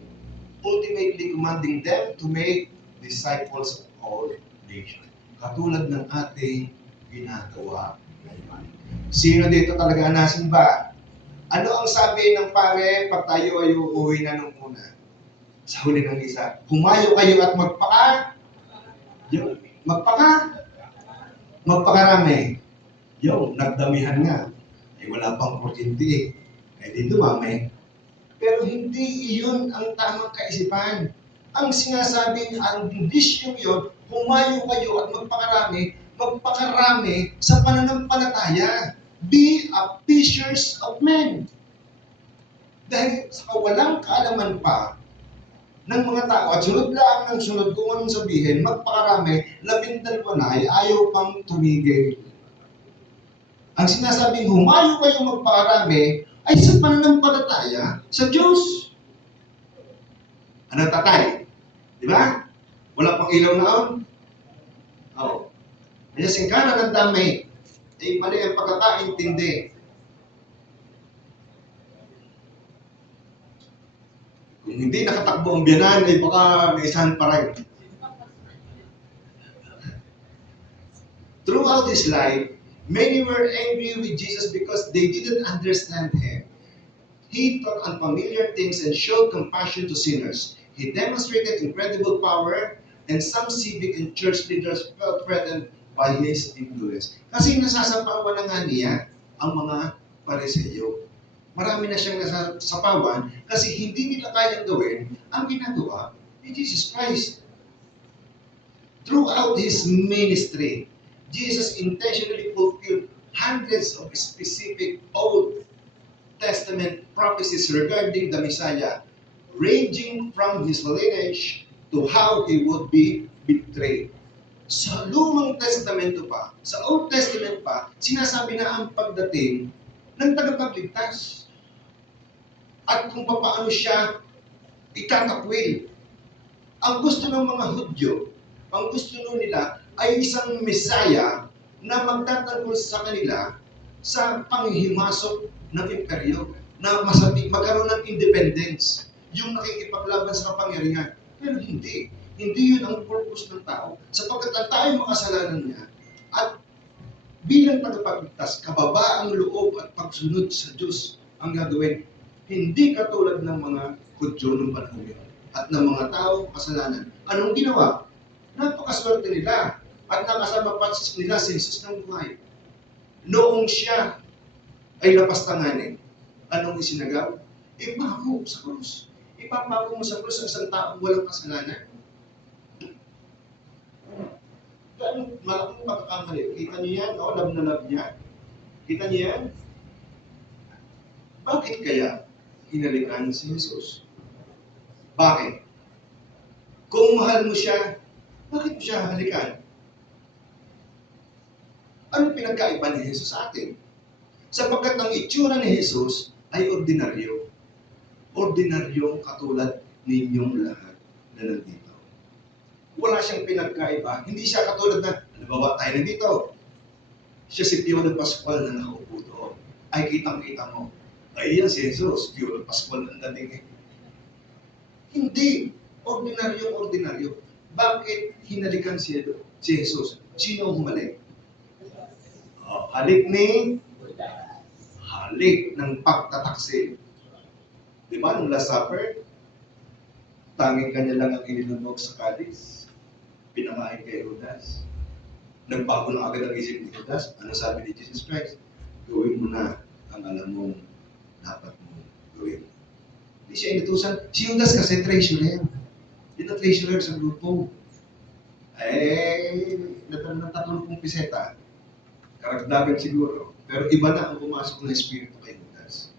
ultimately commanding them to make disciples of all nations. Katulad ng ating ginagawa ngayon. Sino dito talaga nasimba? Ano ang sabi ng pare pag tayo ay uuwi na nung una? Sa huli ng isa, humayo kayo at magpakarami. Yung, nagdamihan nga. Ay wala pang kuryente eh. Ay di dumami. Pero hindi iyon ang tamang kaisipan. Ang sinasabi niya, ang vision yun, humayo kayo at magpakarami sa pananampalataya. Be a fishers of men. Dahil sa walang kaalaman pa ng mga tao at sunod lang ng sunod kung anong sabihin, magpakarami, 12 na ay ayaw pang tumigil. Ang sinasabing humayo kayo magpakarami ay sa pananampalataya sa Diyos. Ano tatay? Di ba? Wala pang ilaw naon? Oo. Kaya singkana ng damay, ay mali ang pagkakaintindi. Kung hindi nakatakbo ang biyanan, ay baka may isahan pa rin. Throughout his life, many were angry with Jesus because they didn't understand him. He taught unfamiliar things and showed compassion to sinners. He demonstrated incredible power, and some civic and church leaders felt threatened by his influence. Kasi nasasapawan na nga niya ang mga Pariseyo. Marami na siyang nasasapawan kasi hindi nila kayang gawin ang ginagawa ni Jesus Christ. Throughout his ministry, Jesus intentionally fulfilled hundreds of specific Old Testament prophecies regarding the Messiah, ranging from his lineage to how he would be betrayed. Sa Lumang Testamento pa, sa Old Testament pa, sinasabi na ang pagdating ng tagapagligtas at kung paano siya itatakwil. Ang gusto ng mga Hudyo, ang gusto nila ay isang Mesaya na magtatanggol sa kanila sa panghihimasok ng imperyo, na magkaroon ng independence, yung nakikipaglaban sa kapangyarihan. Pero hindi. Hindi yun ang purpose ng tao. Sapagkat ang tayo makasalanan niya at bilang tagapagligtas, kababa ang loob at pagsunod sa Diyos ang gagawin. Hindi katulad ng mga Hudyo ng panahon yun at ng mga tao kasalanan. Anong ginawa? Napakaswerte nila at nakasama pa nila si Jesus ng buhay. Noong siya ay lapastanganin, anong isinagaw? Ipako sa krus. Ipapako mo sa krus ang isang taong walang kasalanan. Ganun, malaking pagkakamali. Kita niyo yan? O, love na love niya. Kita niyo yan? Bakit kaya hinalikan si Jesus? Bakit? Kung mahal mo siya, bakit mo siya halikan? Ano pinagkaiba ni Jesus sa atin? Sapagkat ang itsura ni Jesus ay ordinaryo. Ordinaryong katulad ninyong lahat na nandito. Wala siyang pinagkaiba. Hindi siya katulad na, halimbawa tayo nandito. Siya si Pio de Pascual na nakaupo doon. Ay kitang-kita mo. Ay yan si Jesus, Pio de Pascual ang dating eh. Hindi. Ordinaryo. Bakit hinalikan si Jesus? Sino ang humalik? Halik ng pagtataksil. Di ba, nung Last Supper, tanging kanya lang ang inilunog sa kalis. Pinamain kay Judas. Nagbago na agad ang isip ni Judas. Ano sabi ni Jesus Christ? Gawin mo na ang alam mong dapat mong gawin. Hindi siya inutusan. Si Judas kasi treasurer. Yun ang treasurer sa grupo. Ng 30 piseta. Karagdagan siguro. Pero iba na ang pumasok ng Espiritu kay Judas.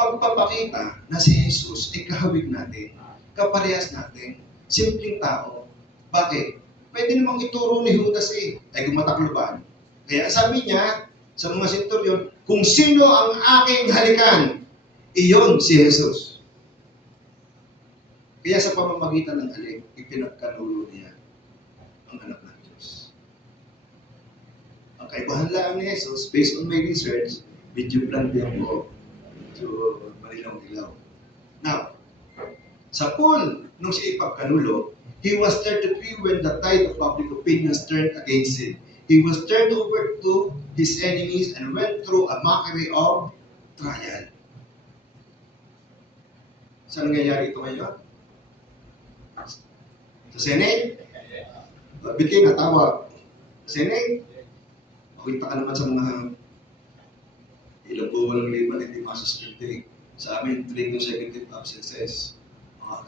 Pagpapakita na si Jesus ay kahawig natin, kaparehas natin, simpleng tao. Bakit? Pwede namang ituro ni Judas ay gumatakloban. Kaya sabi niya sa mga senturyon, kung sino ang aking halikan, iyon si Jesus. Kaya sa pamamagitan ng halik, ipinagkanulo niya ang anak ng Diyos. Ang kaibahan lang ni Jesus, based on my research, video plan din ko to Manilaw-Ilaw. Now, sa pool, nung siya ipagkanulo, he was 33 when the tide of public opinion turned against him. He was turned over to his enemies and went through a mockery of trial. Saan nangyayari ito ngayon? Sa Senate? Ba't kayo natawag? Sa Senate? Makita ka naman sa mga ilang buwan ng liman, hindi masuspindi. Sa amin, 3 consecutive absences.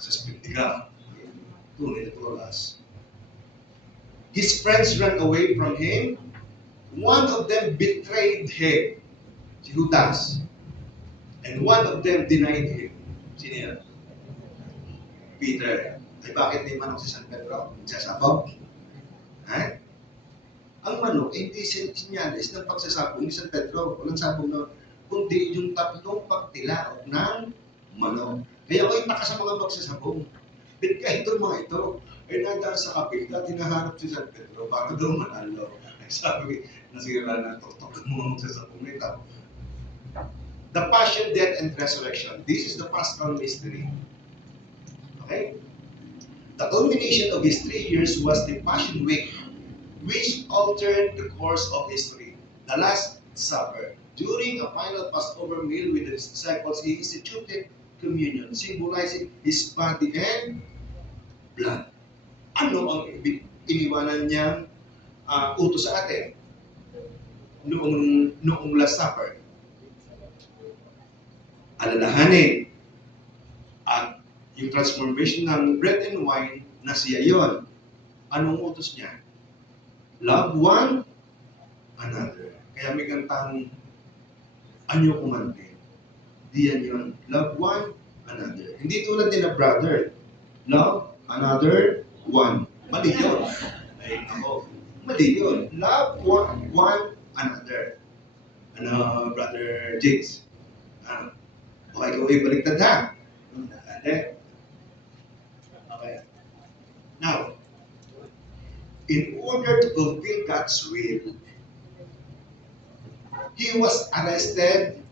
Suspindi ka. Tunay na oras. His friends ran away from him. One of them betrayed him. Si Judas. And one of them denied him. Sino yan? Peter. Ay bakit may manok si San Pedro? Sasabaw? Ha? Ang manok ay hindi sinyalis ng pagsasabong ni San Pedro. Walang sabong na, kundi yung tatlong pagtilaok ng manok. Kaya ako itaka sa mga magsasabong. Kahit itong mga ito, ay nadaan sa kapil na tinaharap si San Pedro para daw manalo. Ay sabi, nasira na tuktok ng mga magsasabong ito. The Passion, Death, and Resurrection. This is the paschal mystery. Okay? The culmination of his 3 years was the Passion Week, which altered the course of history. The Last Supper. During a final Passover meal with his disciples, he instituted communion, symbolizing his body and blood. Ano ang iniwanan niyang utos sa atin noong Last Supper. Alalahanin at yung transformation ng bread and wine na siya yon. Anong utos niya? Love one another. Kaya may kantang anyo kumante. Diyan yun. Love one another. Hindi tulad din na brother. Love another one. Mali yun. Ay, ako. Mali yun. Love one another. Ano, Brother James? Okay, ikaw ay baliktad ha. Okay. Now, in order to fulfill God's will, He was arrested,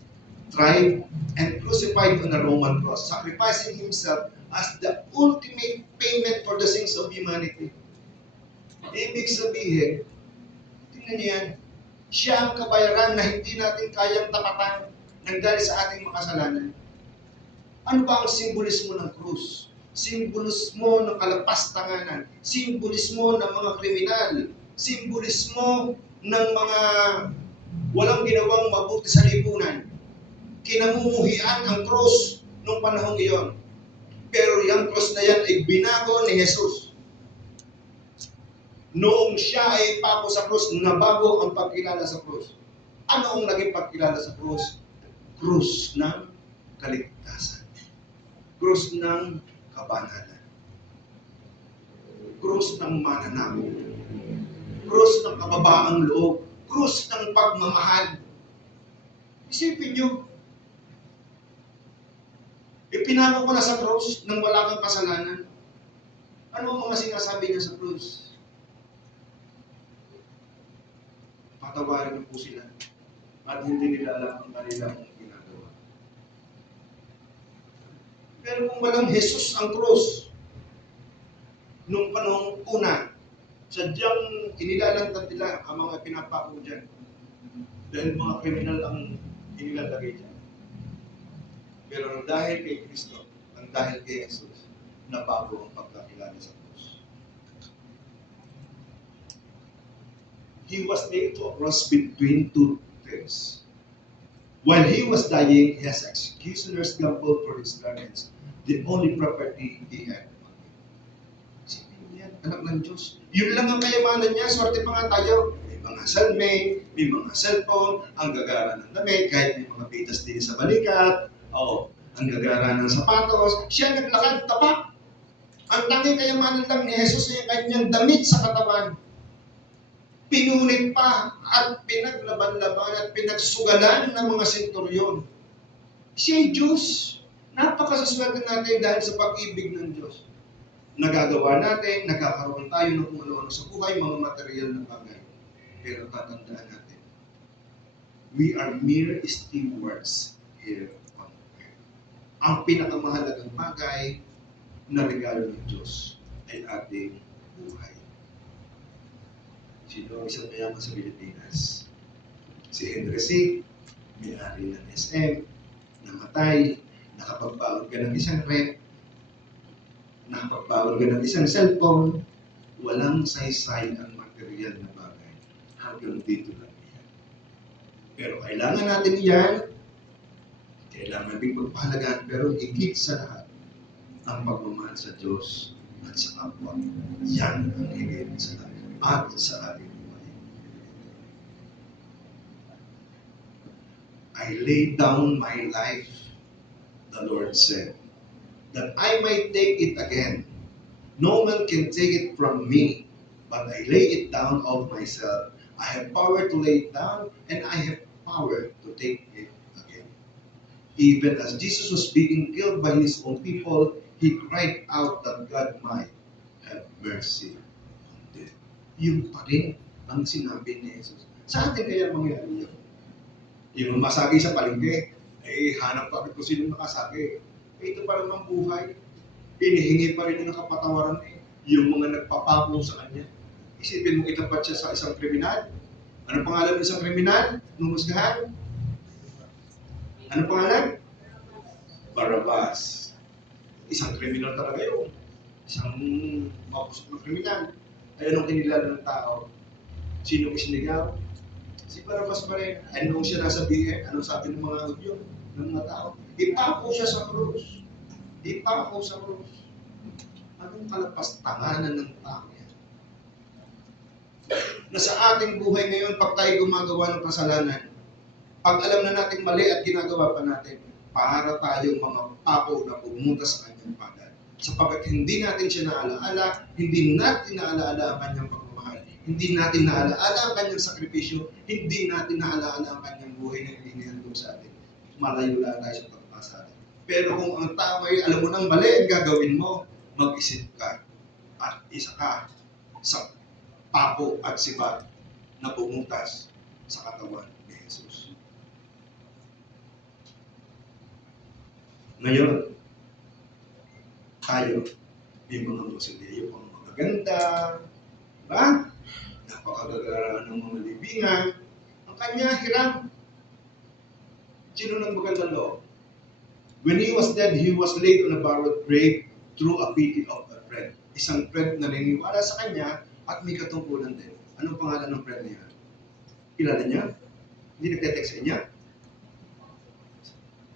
tried, and crucified on a Roman cross, sacrificing Himself as the ultimate payment for the sins of humanity. Ibig sabihin, tingnan niyo yan, siya ang kabayaran na hindi natin kayang tapatan ng dahil sa ating makasalanan. Ano ba ang simbolismo ng krus? Simbolismo ng kalapastanganan, simbolismo ng mga kriminal, simbolismo ng mga walang ginawang mabuti sa lipunan. Kinamumuhian ang krus noong panahong iyon. Pero yung krus na yan ay binago ni Jesus. Noong siya ay pako sa krus, nabago ang pagkilala sa krus. Ano ang naging pagkilala sa krus? Krus ng kaligtasan. Krus ng kabanalan. Krus ng mananamo. Krus ng kababaang loob. Krus ng pagmamahal. Isipin nyo, ipinako ko na sa krus nang wala kang kasalanan. Ano ang mga sinasabi niya sa krus? Patawarin niyo po sila at hindi nila alam ang kanilang ginagawa. Pero kung walang Jesus ang krus, nung panahong una, sadyang inilalantad nila ang mga pinapako dyan. Dahil mga kriminal ang inilalagay dyan. Pero dahil kay Kristo, dahil kay Jesus, nabago ang pagkakilala sa krus. He was nailed to a cross between two thieves. While he was dying, his executioners gambled for his garments, the only property he had. Sipin yan, anak ng Diyos. Yun lang ang kayamanan niya, swerte pa nga tayo. May mga cellmate, may mga cellphone, ang gagara ng damit, kahit may mga pitas din sa balikat, ang gagara ng sapatos, siya naglakad, tapak. Ang tanging kayamanan lang ni Jesus ay kanyang damit sa katawan. Pinunit pa at pinaglaban-laban at pinagsugalan ng mga senturyon. Siya'y Diyos. Napakasaswerte natin dahil sa pag-ibig ng Diyos. Nagagawa natin, nagkakaroon tayo ng kung ano-ano sa buhay, mga material na bagay. Pero tatandaan natin, we are mere stewards here on earth. Ang pinakamahalagang bagay na regalo ng Diyos ay ating buhay. Sino ang isang mayaman sa Pilipinas? Si Henry C., may-ari ng SM, namatay, nakapagbaon ka ng isang rep, nakapagbaon ka ng isang cellphone, walang saysay ang material na bagay. Hanggang dito lang yan. Pero kailangan natin yan, kailangan natin pagpahalagaan, pero higit sa lahat, ang pagmamahal sa Diyos at sa kapwa. Yan ang higit sa lahat. At sa ating buhay. I laid down my life, the Lord said, that I might take it again. No man can take it from me, but I lay it down of myself. I have power to lay it down, and I have power to take it again. Even as Jesus was being killed by his own people, he cried out that God might have mercy. Yun pa rin ang sinabi ni Jesus. Sa atin kaya mangyari yun? Yung masagi sa palengke, hanap pa rin kung sino nakasagi. Ito pa rin ang buhay. Inihingi pa rin ng kapatawaran yung mga nagpapako sa kanya. Isipin mo itapat siya sa isang kriminal. Ano pangalan ng isang kriminal? Nung husgahan? Ano pangalan? Barabbas. Isang kriminal talaga yun. Isang mapusok na kriminal. Ay anong kinilala ng tao? Sino isinigaw? Si Barabas pa rin. Anong siya nasabihin? Anong sabi ng mga hudyo? Ng mga tao? Ipako siya sa krus. Ipako sa krus. Anong kalapastanganan ng tao yan? Na sa ating buhay ngayon, pag tayo gumagawa ng kasalanan, pag alam na natin mali at ginagawa pa natin, para tayong mga pako na pumunta sa kanyang pagad. Sapagkat hindi natin siya naalaala, hindi natin naalaala ang kanyang pagmamahal, hindi natin naalaala ang kanyang sakripisyo, hindi natin naalaala ang kanyang buhay na inihandog sa atin. Malayo lang tayo sa pagpasala. Pero kung ang tao ay alam mo nang mali ang gagawin mo, mag-isip ka at isa ka sa pako at sibat na bumutas sa katawan ni Jesus. Ngayon, tayo, yung mga Musliyo, ang magaganda, diba? Napakagagara ng mga libingan, ang kanya hiram. Sino ng magandang loob? When he was dead, he was laid on a borrowed grave through a pity of a friend. Isang friend na naniniwala sa kanya at may katungkulan din. Anong pangalan ng friend niya? Kilala niya? Hindi nagte-text sa niya?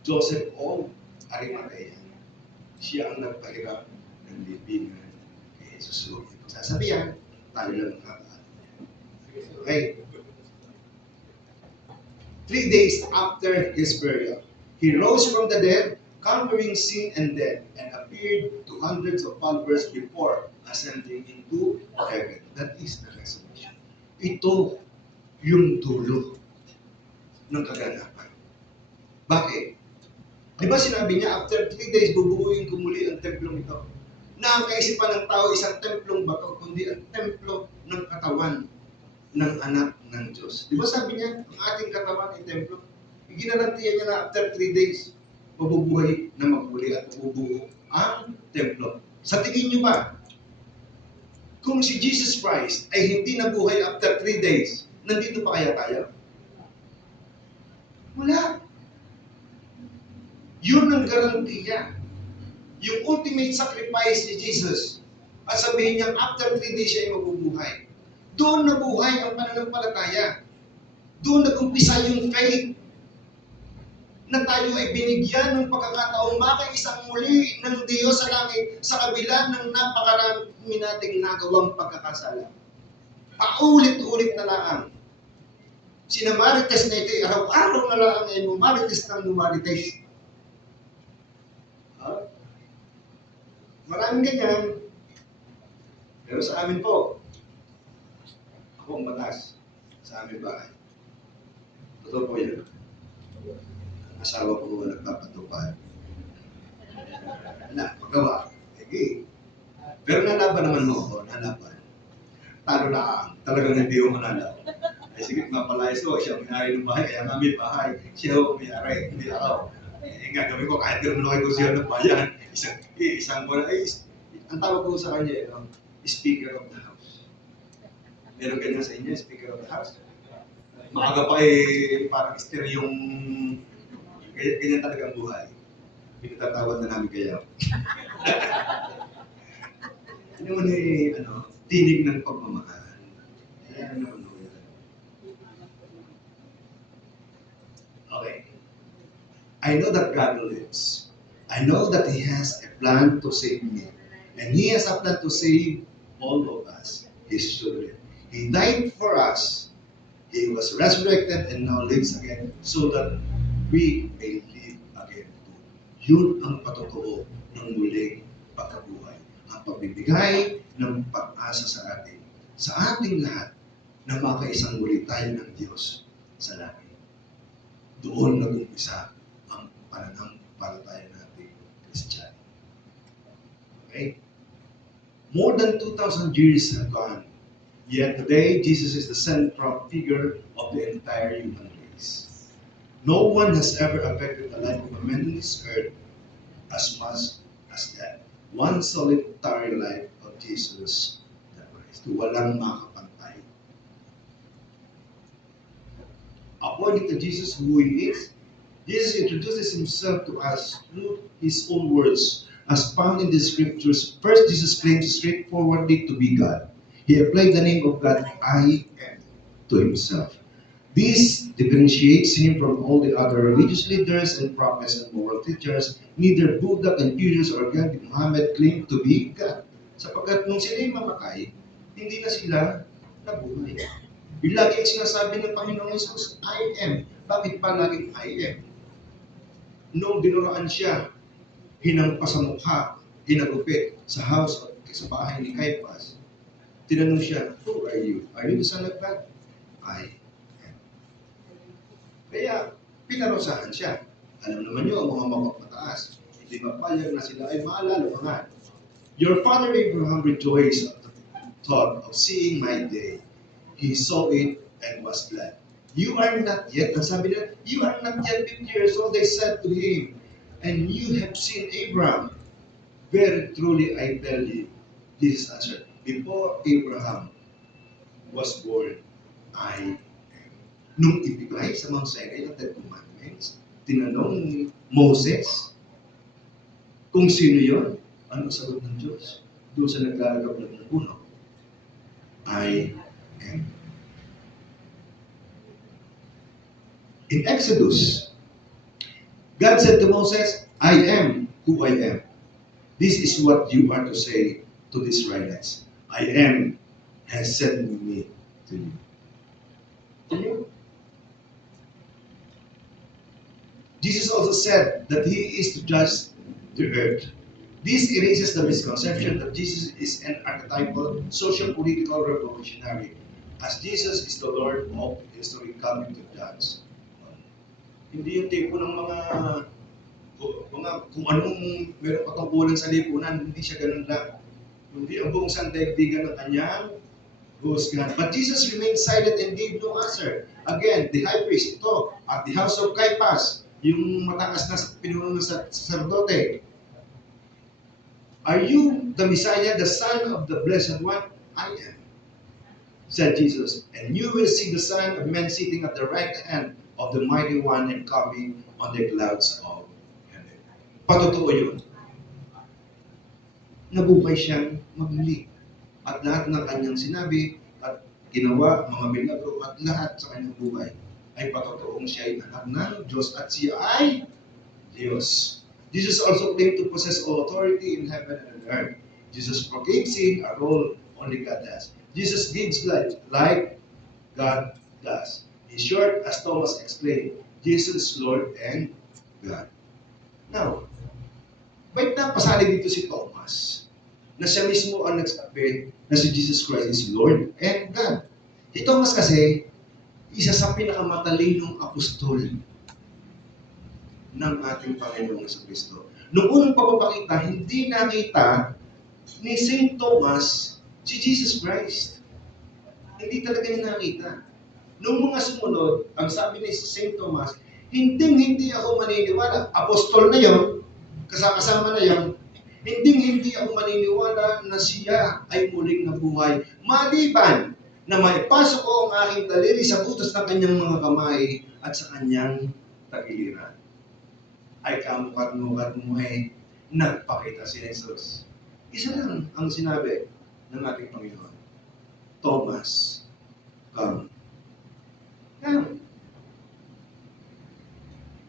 Joseph O. Arimatea. Siya ang nagpahiram ng libingan kay Jesus. So, ito sasabihan, tayo lang nakakaalam niya. Okay. 3 days after his burial, he rose from the dead, conquering sin and death, and appeared to hundreds of followers before ascending into heaven. That is the resurrection. Ito yung dulo ng kaganapan. Bakit? Di ba sinabi niya, after 3 days, bubuuin ko muli ang templong ito. Na ang kaisipan ng tao, isang templong bato, kundi ang templo ng katawan ng anak ng Diyos. Di ba sabi niya, ang ating katawan ay templo? Iginarantiya niya na after 3 days, mabubuhay na magmuli at mabubuo ang templo. Sa tingin niyo ba, kung si Jesus Christ ay hindi nabuhay after 3 days, nandito pa kaya tayo? Wala. Yun ang garantiya. Yung ultimate sacrifice ni Jesus. At sabihin niya, after 3 days siya ay mabubuhay. Doon nabuhay ang pananampalataya. Doon nag-umpisa yung faith. Na tayo ay binigyan ng pagkakataong makaisang muli ng Diyos sa langit sa kabila ng napakarami nating nagawang pagkakasala. Paulit-ulit na lang. Sinamarites na ito, araw-araw na lang ay mumarites ng mumarites. Maraming ganyan. Pero sa amin po, ako ang batas sa aming bahay. Totoo po yan. Ang asawa ko nagpapatupad. Paggawa. Sige. Pero nalaban naman mo ako, nalaban. Talo lang. Talagang hindi ko manalaw. Ay sige, mapalayas ko. Siya ang may-ari ng bahay, kaya nga may bahay. Siya ang may-ari, hindi ako. Nga, gawin ko, kahit gano'n ako siya ng bayan, isang buwan, ang tawag ko sa kanya, Speaker of the House. Meron ganyan sa inyo, Speaker of the House. Maaga pa parang yung, ganyan talaga ang buhay. Pinatatawad na namin kayo. Ano mo tinig ng pagmamahal. Okay. I know that God lives. I know that He has a plan to save me. And He has a plan to save all of us, His children. He died for us. He was resurrected and now lives again so that we may live again too. Yun ang patotoo ng muling pagkabuhay. Ang pagbibigay ng pag-asa sa atin, sa ating lahat, na makaisang muli tayo ng Diyos sa langit. Doon nag-umpisa ang pananampalataya natin Kristiyano. Okay? More than 2,000 years have gone. Yet today, Jesus is the central figure of the entire human race. No one has ever affected the life of a man on this earth as much as that. One solitary life of Jesus the Christ. Walang makapantay. According to Jesus, who He is, Jesus introduces Himself to us through His own words, as found in the Scriptures. First, Jesus claims straightforwardly to be God. He applied the name of God, I am. to himself. This differentiates him from all the other religious leaders and prophets and moral teachers. Neither Buddha, Confucius, or Gandhi Muhammad claimed to be God. Sapagkat nung sila yung mamatay, hindi na sila nabuhay. Yung lagi ang sinasabi ng Panginoong Jesus, I am. Bakit pa laging I am? Nung dinuraan siya, hinampas sa mukha, hinagupit sa house, sa bahay ni Caiaphas, tinanong siya, who are you? Are you the son of God? I am. Kaya, pinarusahan siya. Alam naman niyo, ang mga mapagmataas, hindi mapayag na sila ay maalala. Your father Abraham rejoiced at the thought of seeing my day. He saw it and was glad. You are not yet, ang sabi nila, you are not yet 50 years old, they said to him, and you have seen Abraham. Very truly I tell you, this is answered. Before Abraham was born, I am. Nung ibigay sa Mount Sinai ng Ten Commandments, tinanong ni Moses kung sino yon. Ano sagot ng Diyos? Doon sa naglalagap ng puno. I am. In Exodus, God said to Moses, I am who I am. This is what you are to say to the Israelites. I am has sent me to you. To you. Jesus also said that he is to judge the earth. This erases the misconception that Jesus is an archetypal social-political revolutionary, as Jesus is the Lord of history coming to judge. Hindi yung tipo ng mga kung anong meron patungkulan sa lipunan, hindi siya ganun lang. Hindi ang buong sandaigdigan ng kanyang husgahan. But Jesus remained silent and gave no answer. Again, the high priest, ito, at the house of Caiaphas, yung mataas na pinuno ng sacerdote. Are you the Messiah, the Son of the Blessed One? I am, said Jesus. And you will see the Son of Man sitting at the right hand of the Mighty One and coming on the clouds of heaven. Patotoo yun. Nabuhay siyang magmuli. At lahat ng kanyang sinabi at ginawa, mga milagro at lahat sa kanyang buhay ay patotoong siya ay anak ng Diyos at siya ay Diyos. Jesus also claimed to possess all authority in heaven and on earth. Jesus forgave sin, a role only God does. Jesus gives life like God does. In short, as Thomas explained, Jesus is Lord and God. Now, ba't napasali dito si Thomas na siya mismo ang nagsabi na si Jesus Christ is Lord and God? Si Thomas kasi, isa sa pinakamatalinong apostol ng ating Panginoong Kristo. Noong unang pagpapakita, hindi nakita ni St. Thomas si Jesus Christ. Hindi talaga niya nakita. Noong mga sumunod, ang sabi ni St. Thomas, hindi ako maniniwala. Apostol na yon, kasama na yon, hindi ako maniniwala na siya ay muling nabuhay. Maliban na maipasok ko ang aking daliri sa butas ng kanyang mga kamay at sa kanyang tagiliran. Ay kamukat-mukat mo ay nagpakita si Jesus. Isa lang ang sinabi ng ating Panginoon. Thomas, come. Yan.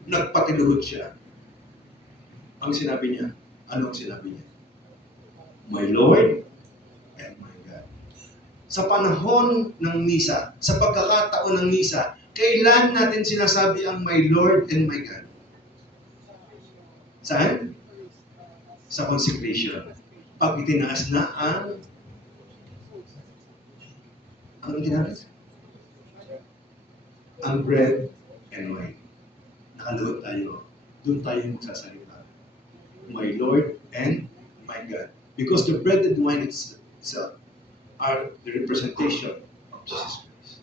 Nagpatiluhod siya. Ang sinabi niya, ano ang sinabi niya? My Lord and my God. Sa panahon ng misa, sa pagkakataon ng misa, kailan natin sinasabi ang my Lord and my God? Saan? Sa consecration. Pag itinaas na ang tinaas? Ang bread and wine. Nakaluhod tayo. Doon tayo magsasalita. My Lord and my God. Because the bread and wine itself are the representation of Jesus Christ.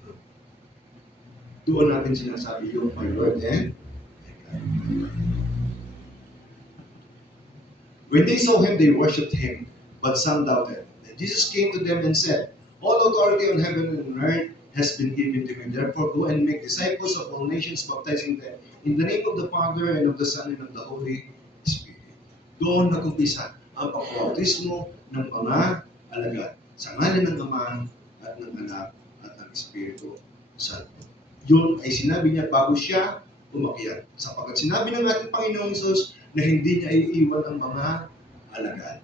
Doon natin sinasabi yung my Lord and my God. When they saw him, they worshipped him, but some doubted. And Jesus came to them and said, all authority on heaven and on earth has been given to me. Therefore, go and make disciples of all nations, baptizing them in the name of the Father and of the Son and of the Holy Spirit. Doon nag-umpisa ang pagpapautismo ng mga alagad sa ngalan ng Ama at ng Anak at ng Espiritu Santo. Yun ay sinabi niya bago siya umakyat. Sapagkat sinabi ng ating Panginoong Hesus na hindi niya iiwan ang mga alagad.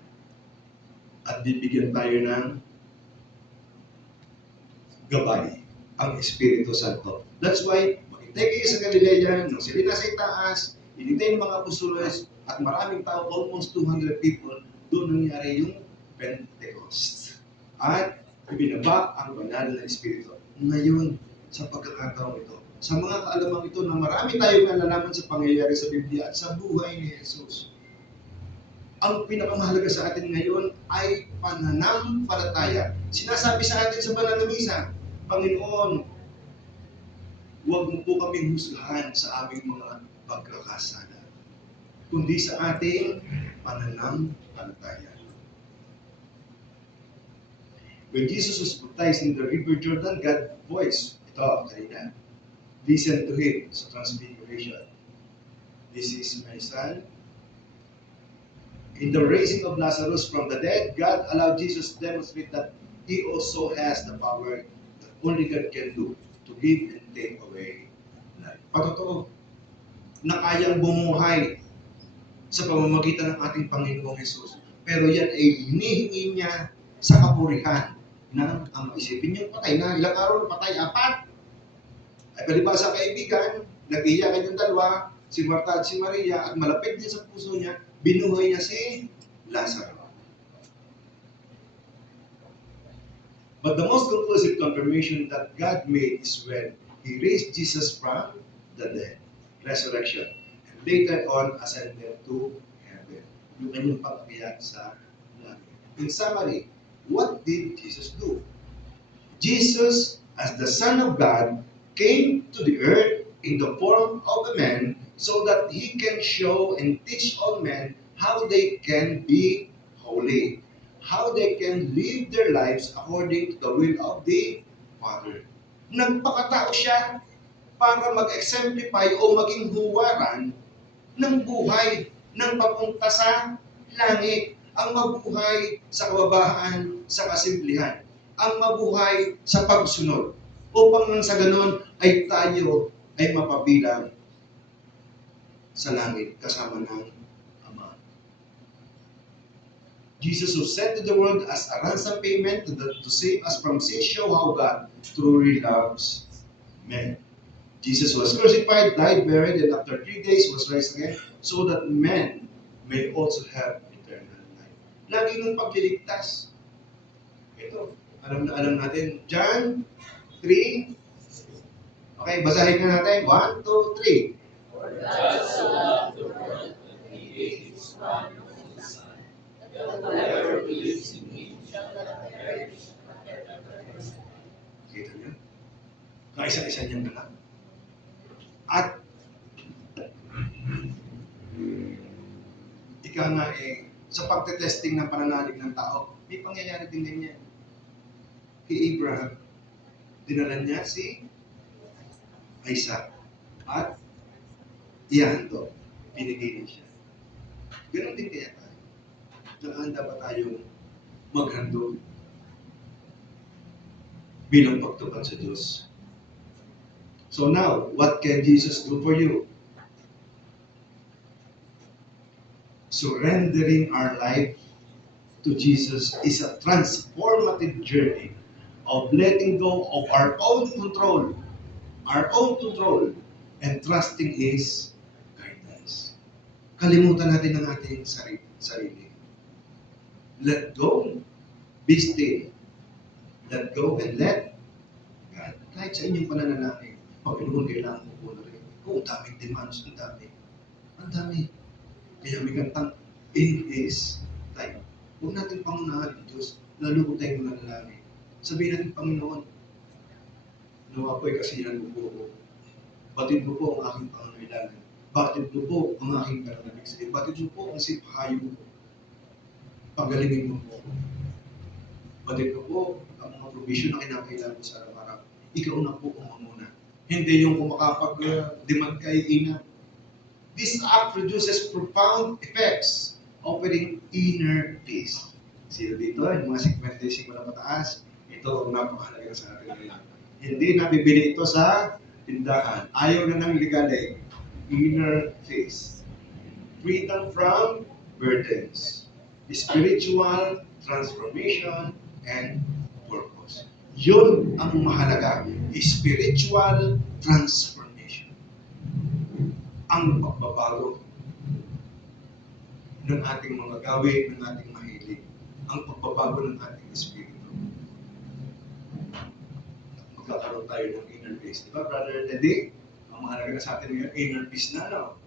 At bibigyan tayo ng gabay, ang Espiritu Santo. That's why, maghintay kayo sa Galilea, nung sila nasa itaas, hinintay ng mga apostoles, at maraming tao, almost 200 people, doon nangyari yung Pentecost. At ibinaba ang banal na Espiritu. Ngayon, sa pagkakataon ito, sa mga kaalamang ito na marami tayong nalalaman sa pangyayari sa Biblia at sa buhay ni Jesus, ang pinakamahalaga sa atin ngayon ay pananampalataya. Sinasabi sa atin sa banal na misa, Panginoon, huwag mo po kaming husgahan sa aming mga pagkakasala, kundi sa ating pananampalataya. When Jesus was baptized in the river Jordan, God's voice, ito, kanina, listen to Him sa Transfiguration. This is my son. In the raising of Lazarus from the dead, God allowed Jesus to demonstrate that He also has the power that only God can do to give and take away life. Patotoo, na kayang bumuhay sa pamamagitan ng ating Panginoong Jesus. Pero yan ay hinihingi niya sa kapurihan ng Ama. Isipin niyo, patay na, ilang araw na patay, 4. Ay palibasa kaibigan, nag-iyakan yung dalawa, si Martha at si Maria, at malapit din sa puso niya, binuhay niya si Lazarus. But the most conclusive confirmation that God made is when He raised Jesus from the dead, resurrection, and later on ascended to heaven. Yung kanyang pag-akyat sa langit. In summary, what did Jesus do? Jesus, as the Son of God, came to the earth in the form of a man so that He can show and teach all men how they can be holy, how they can live their lives according to the will of the Father. Nagpakatao siya para mag-exemplify o maging huwaran ng buhay ng papunta sa langit. Ang mabuhay sa kababahan, sa kasimplihan. Ang mabuhay sa pagsunod. Upang nang sa ganon ay tayo ay mapabilang sa langit kasama ng Ama. Jesus was sent to the world as a ransom payment to save us from sin, show how God truly loves men. Jesus was crucified, died, buried, and after 3 days was raised again so that men may also have eternal life. Lagi ng pagliligtas. Ito, alam na alam natin. John 3. Okay, basahin na natin. 1, 2, 3. For God so loved the world that He gave His one and only Son, that whoever believes in Him shall not perish, but have everlasting life. Kita niyo? Kaisa-isa niyang anak. At ika nga sa pagtetesting ng pananalig ng tao, may pangyayari din ganyan. Kay Abraham, dinala niya si Isaac. At iyanto, pinigilin siya. Ganon din kaya tayo. Nakahanda ba tayong maghandog bilang pagtupad sa Diyos? So now, what can Jesus do for you? Surrendering our life to Jesus is a transformative journey of letting go of our own control, and trusting His guidance. Kalimutan natin ang ating sarili. Let go, be still. Let go and let God. Kahit sa inyong pananalangin, Panginoon, kailangan ko po na rin. Ang daming demands, ang dami. Kaya may kantang, in His time. Huwag natin pangunahan ng Diyos, lalo kung tayo mananalangin. Sabihin natin, Panginoon, nawa po'y kasihan mo po ako. Batid mo po ang aking pangangailangan. Batid mo po ang aking karanabig. Batid mo po ang sipahayo mo. Pagalingin mo po ako. Batid mo po ang mga provision na kinakailangan ko sa araw-araw. Ikaw na po ang mamuna. Hindi yung kumakapag-demand kay ina. This act produces profound effects, offering inner peace. Sino dito, yung mga 55 na pataas, ito ang napakahalaga sa atin ngayon. Hindi nabibili ito sa tindahan. Ayaw na ng legalism. Inner peace. Freedom from burdens. Spiritual transformation and purpose. Yun ang mahalaga. Spiritual transformation. Ang pagbabago ng ating mga gawin, ng ating mahilig. Ang pagbabago ng ating espiritu. Magkakaroon tayo ng inner peace. Di ba, Brother Teddy? Ang mahalaga na sa atin ngayon, inner peace na, no?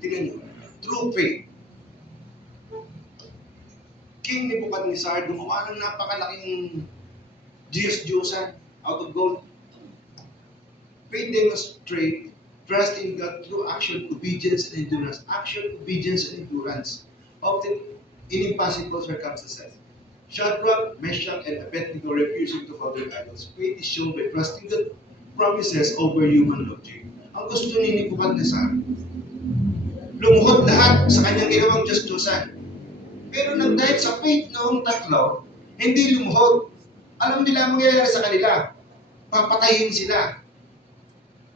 Tingnan nyo, true faith. King Nebuchadnezzar, gumawa ng napakalaking Diyos-Diyosan out of gold. Faith demonstrate trust in God through action, obedience, and endurance. Action, obedience, and endurance. Often in impossible circumstances. Shadrach, Meshach, and Abednego refusing to follow idols. Faith is shown by trusting God promises over human logic. Ang gusto ni Nebuchadnezzar, lumuhod lahat sa kanyang ginawang Diyos-Diyosan. Pero nang dahil sa faith noong tatlo, hindi lumuhod. Alam nila ang mangyayari sa kanila. Papatayin sila.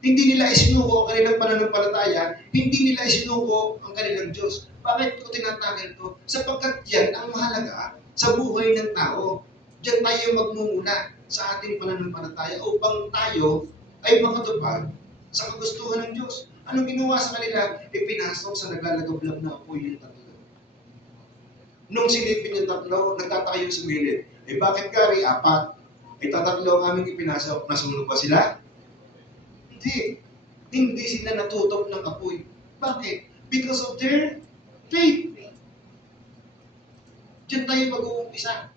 Hindi nila isinuko ang kanilang pananampalataya, hindi nila isinuko ang kanilang Diyos. Bakit ko tinatanggal ito? Sapagkat yan ang mahalaga sa buhay ng tao. Diyan tayo magmumula sa ating pananampalataya upang tayo ay makatupad sa kagustuhan ng Diyos. Anong ginawa sa kanila? Ipinasok sa naglalagablab na apoy yung tatlo. Nung silipin yung tatlo, nagtataka yung sumilip. Bakit gari? 4. Tatatlo ang aming ipinasok. Nasunog ba sila? Hindi. Hindi sila natutok ng apoy. Bakit? Because of their faith. Diyan tayo mag-uumpisa.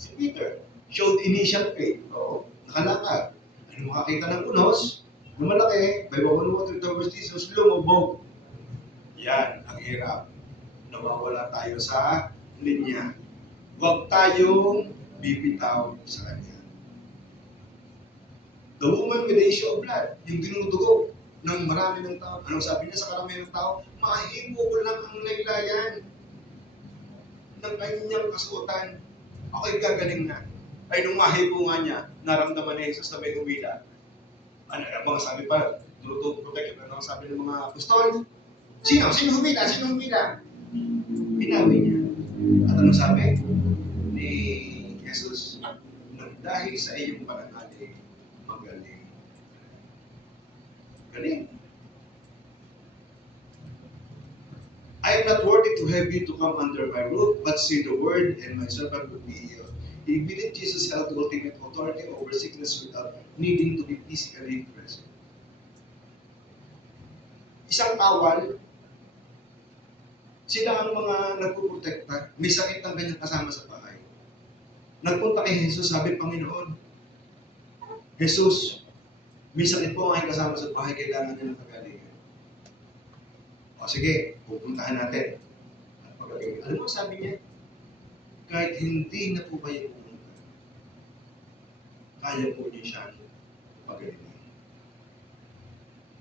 Si Peter showed initial faith. Oo, nakalakad. Ano makakita ng unos na malaki, by one water towards Jesus, lumubog. Yan, ang hirap. Nawawala tayo sa linya. Huwag tayong bibitaw sa kanya. The woman with the issue of blood, yung dinudugo ng marami ng tao. Anong sabi niya sa karamihan ng tao? Mahipo ko lang ang laylayan ng kanyang kasuotan. Ako'y gagaling na. Ay nung mahipo nga niya, naramdaman ni Jesus na may humila. Ano mga sabi pa, to protect, ano sabi ng mga apostol? Sino? Sino humila? Sino humila? Pinawi niya. At ano sabi? Ni Jesus, nang dahil sa iyong pananali, magaling. Galing. I am not worthy to have you to come under my roof, but say the word, and my servant will be healed. He believed Jesus held the ultimate authority over sickness without needing to be physically present. Isang kawal, sila ang mga nagpuprotekta. May sakit ang kanyang kasama sa bahay. Nagpunta kay Jesus, sabi, Panginoon, Jesus, may sakit po ang aking kasama sa bahay, kailangan niya ng kagalingan. O sige, pupuntahan natin. At pagagaling. Alam mo sabi niya? Kahit hindi na po kayo pumunta, kaya po niya siyang pagalingan.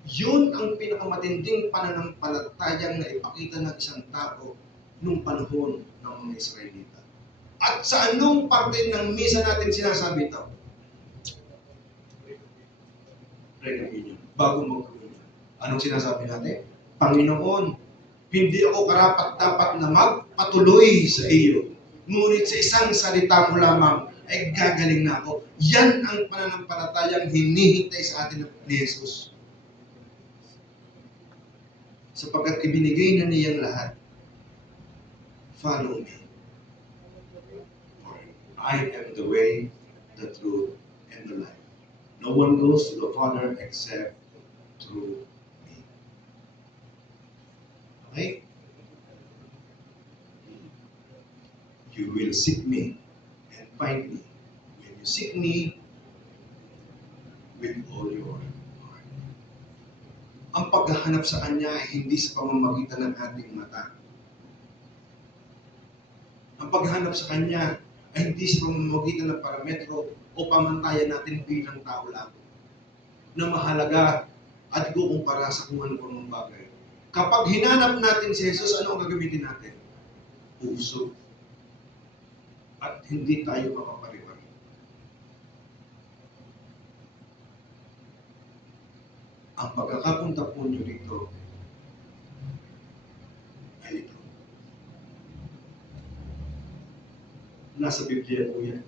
Yun ang pinakamatinding pananampalatayang na ipakita ng isang tao nung panahon ng mga Israelita. At sa anong parte ng misa natin sinasabi ito? Pray communion. Bago mag-communion. Anong sinasabi natin? Panginoon, hindi ako karapat-dapat na magpatuloy sa iyo. Ngunit sa isang salita mo lamang ay gagaling na ako. Yan ang pananampalatayang hinihintay sa atin ni Jesus. Sapagkat ibinigay na niyang lahat. Follow me. For I am the way, the truth, and the life. No one goes to the Father except through me. Okay? You will seek me and find me when you seek me with all your heart. Ang paghahanap sa Kanya ay hindi sa pamamagitan ng ating mata. Ang paghahanap sa Kanya ay hindi sa pamamagitan ng parametro o pamantayan natin bilang tao lang na mahalaga at ikukumpara sa kung ano pang bagay. Kapag hinanap natin si Jesus, ano ang gagamitin natin? Puso. At hindi tayo mapapari-pari. Ang pagkakapunta po nyo rito ay ito. Nasa Biblia po yan.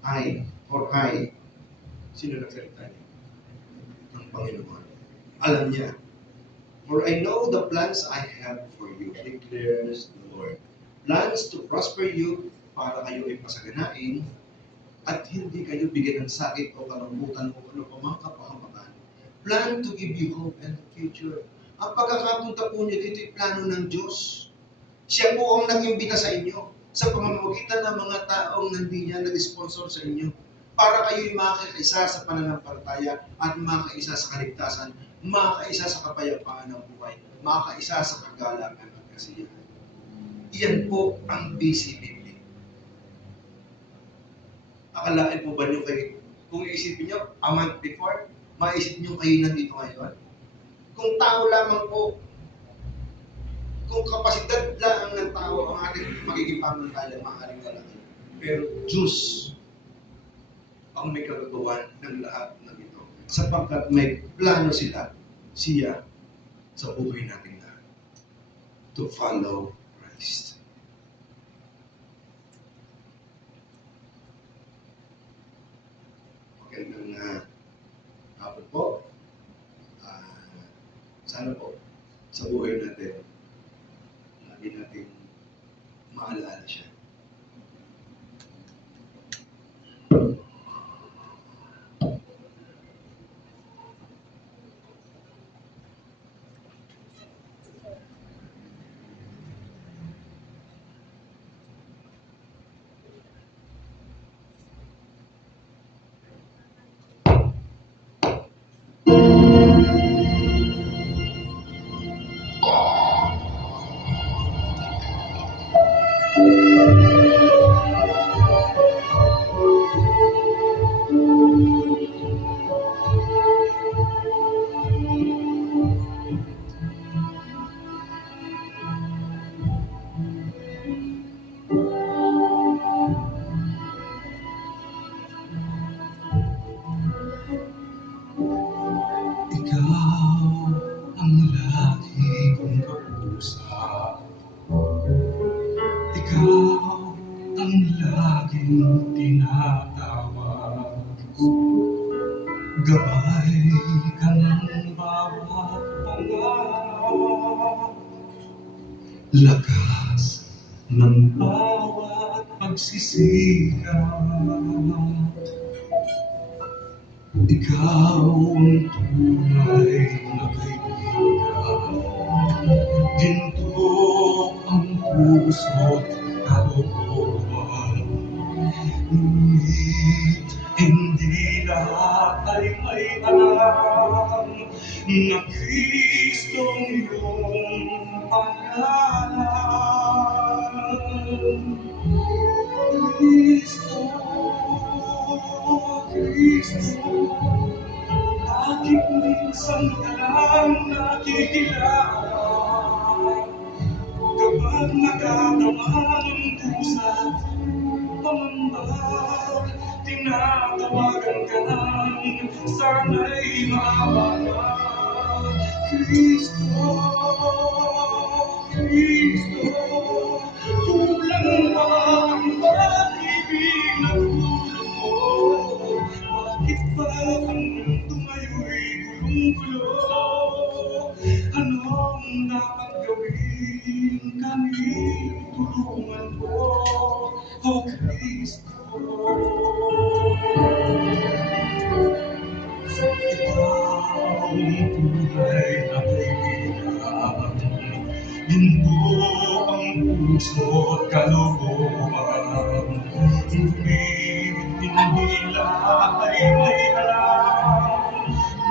I, or I, sino nagsalita niya? Ang Panginoon. Alam niya. For I know the plans I have for you, declares the Lord. Plans to prosper you para kayo ay pasaganain at hindi kayo bigyan ng sakit o kalungkutan o ano pa mga kapahamakan. Plan to give you hope and future. Ang pagkakapunta po niyo dito ay plano ng Diyos. Siya po ang nag-imbita sa inyo sa pamamagitan ng mga taong nandiyan nag-sponsor sa inyo para kayo'y makakaisa sa pananampalataya at makakaisa sa kaligtasan, makakaisa sa kapayapaan ng buhay, makakaisa sa kagalakan at kasiyahan. Iyan po ang BCBB. Akalain po ba nyo kayo, kung iisipin nyo, a month before, maisip nyo kayo nandito ngayon? Kung tao lamang po, kung kapasidad lang ng tao ang ating magiging pamantayan, maaaring malaki. Pero Diyos ang may kagagawan ng lahat ng ito. Sapagkat may plano siya sa buhay natin lahat. To follow Christ. Magandang hapon po. Sana po sa buhay natin, lagi natin maalala siya. Ikaw ang laging tinatawag. Gabay ka ng bawat pangarap. Lakas ng bawat pagsisikap. Ikaw ang tunay na kaibigan. Ginto ang puso't kalooban. Ngunit hindi lahat ay may alam na Kristong iyong pangalan. Kristo, Kristo, bakit minsan ka lang nakikilala? Kapag nakadama ng pusat, pamambag, tinatawagan ka ng sana'y mababa. Kristo, Kristo, kulang ba ang pag-ibig na tulong mo? Bakit ba ang mundo ngayon'y gulong-gulo? Anong dapat gawin? Kami tulungan mo, O Kristo. Ikaw ang tunay na kaibigan. Ginto ang puso't kalooban. Ngunit hindi lahat ay may alam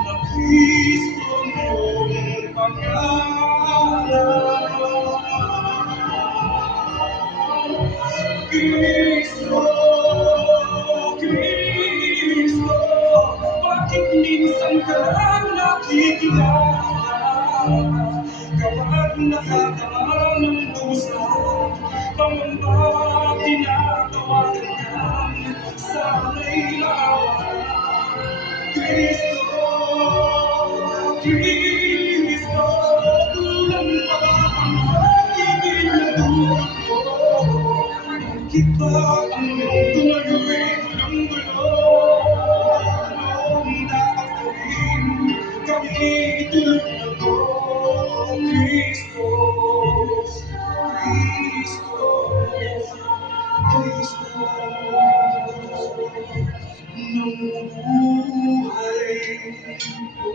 na Kristo ang iyong pangalan. Kristo, minsan ka lang nakikilala kapag nakatamaan ng dusa. Pangamba tinatawagan ka, sana'y naawa. Cristo, Cristo, tulang pa ang pag-ibig na dulang ko. Kita ang tumayo'y gulang-gulo. Anong dapat gawin? Kami itulog na to. Cristo, Cristo, Cristo, ng buhay ko.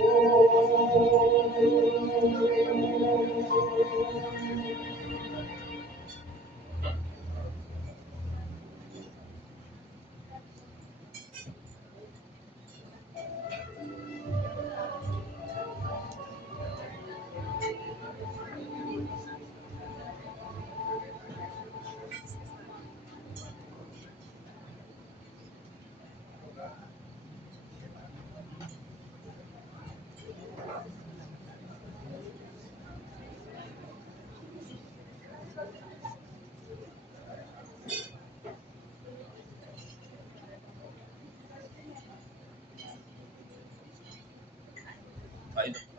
Kain.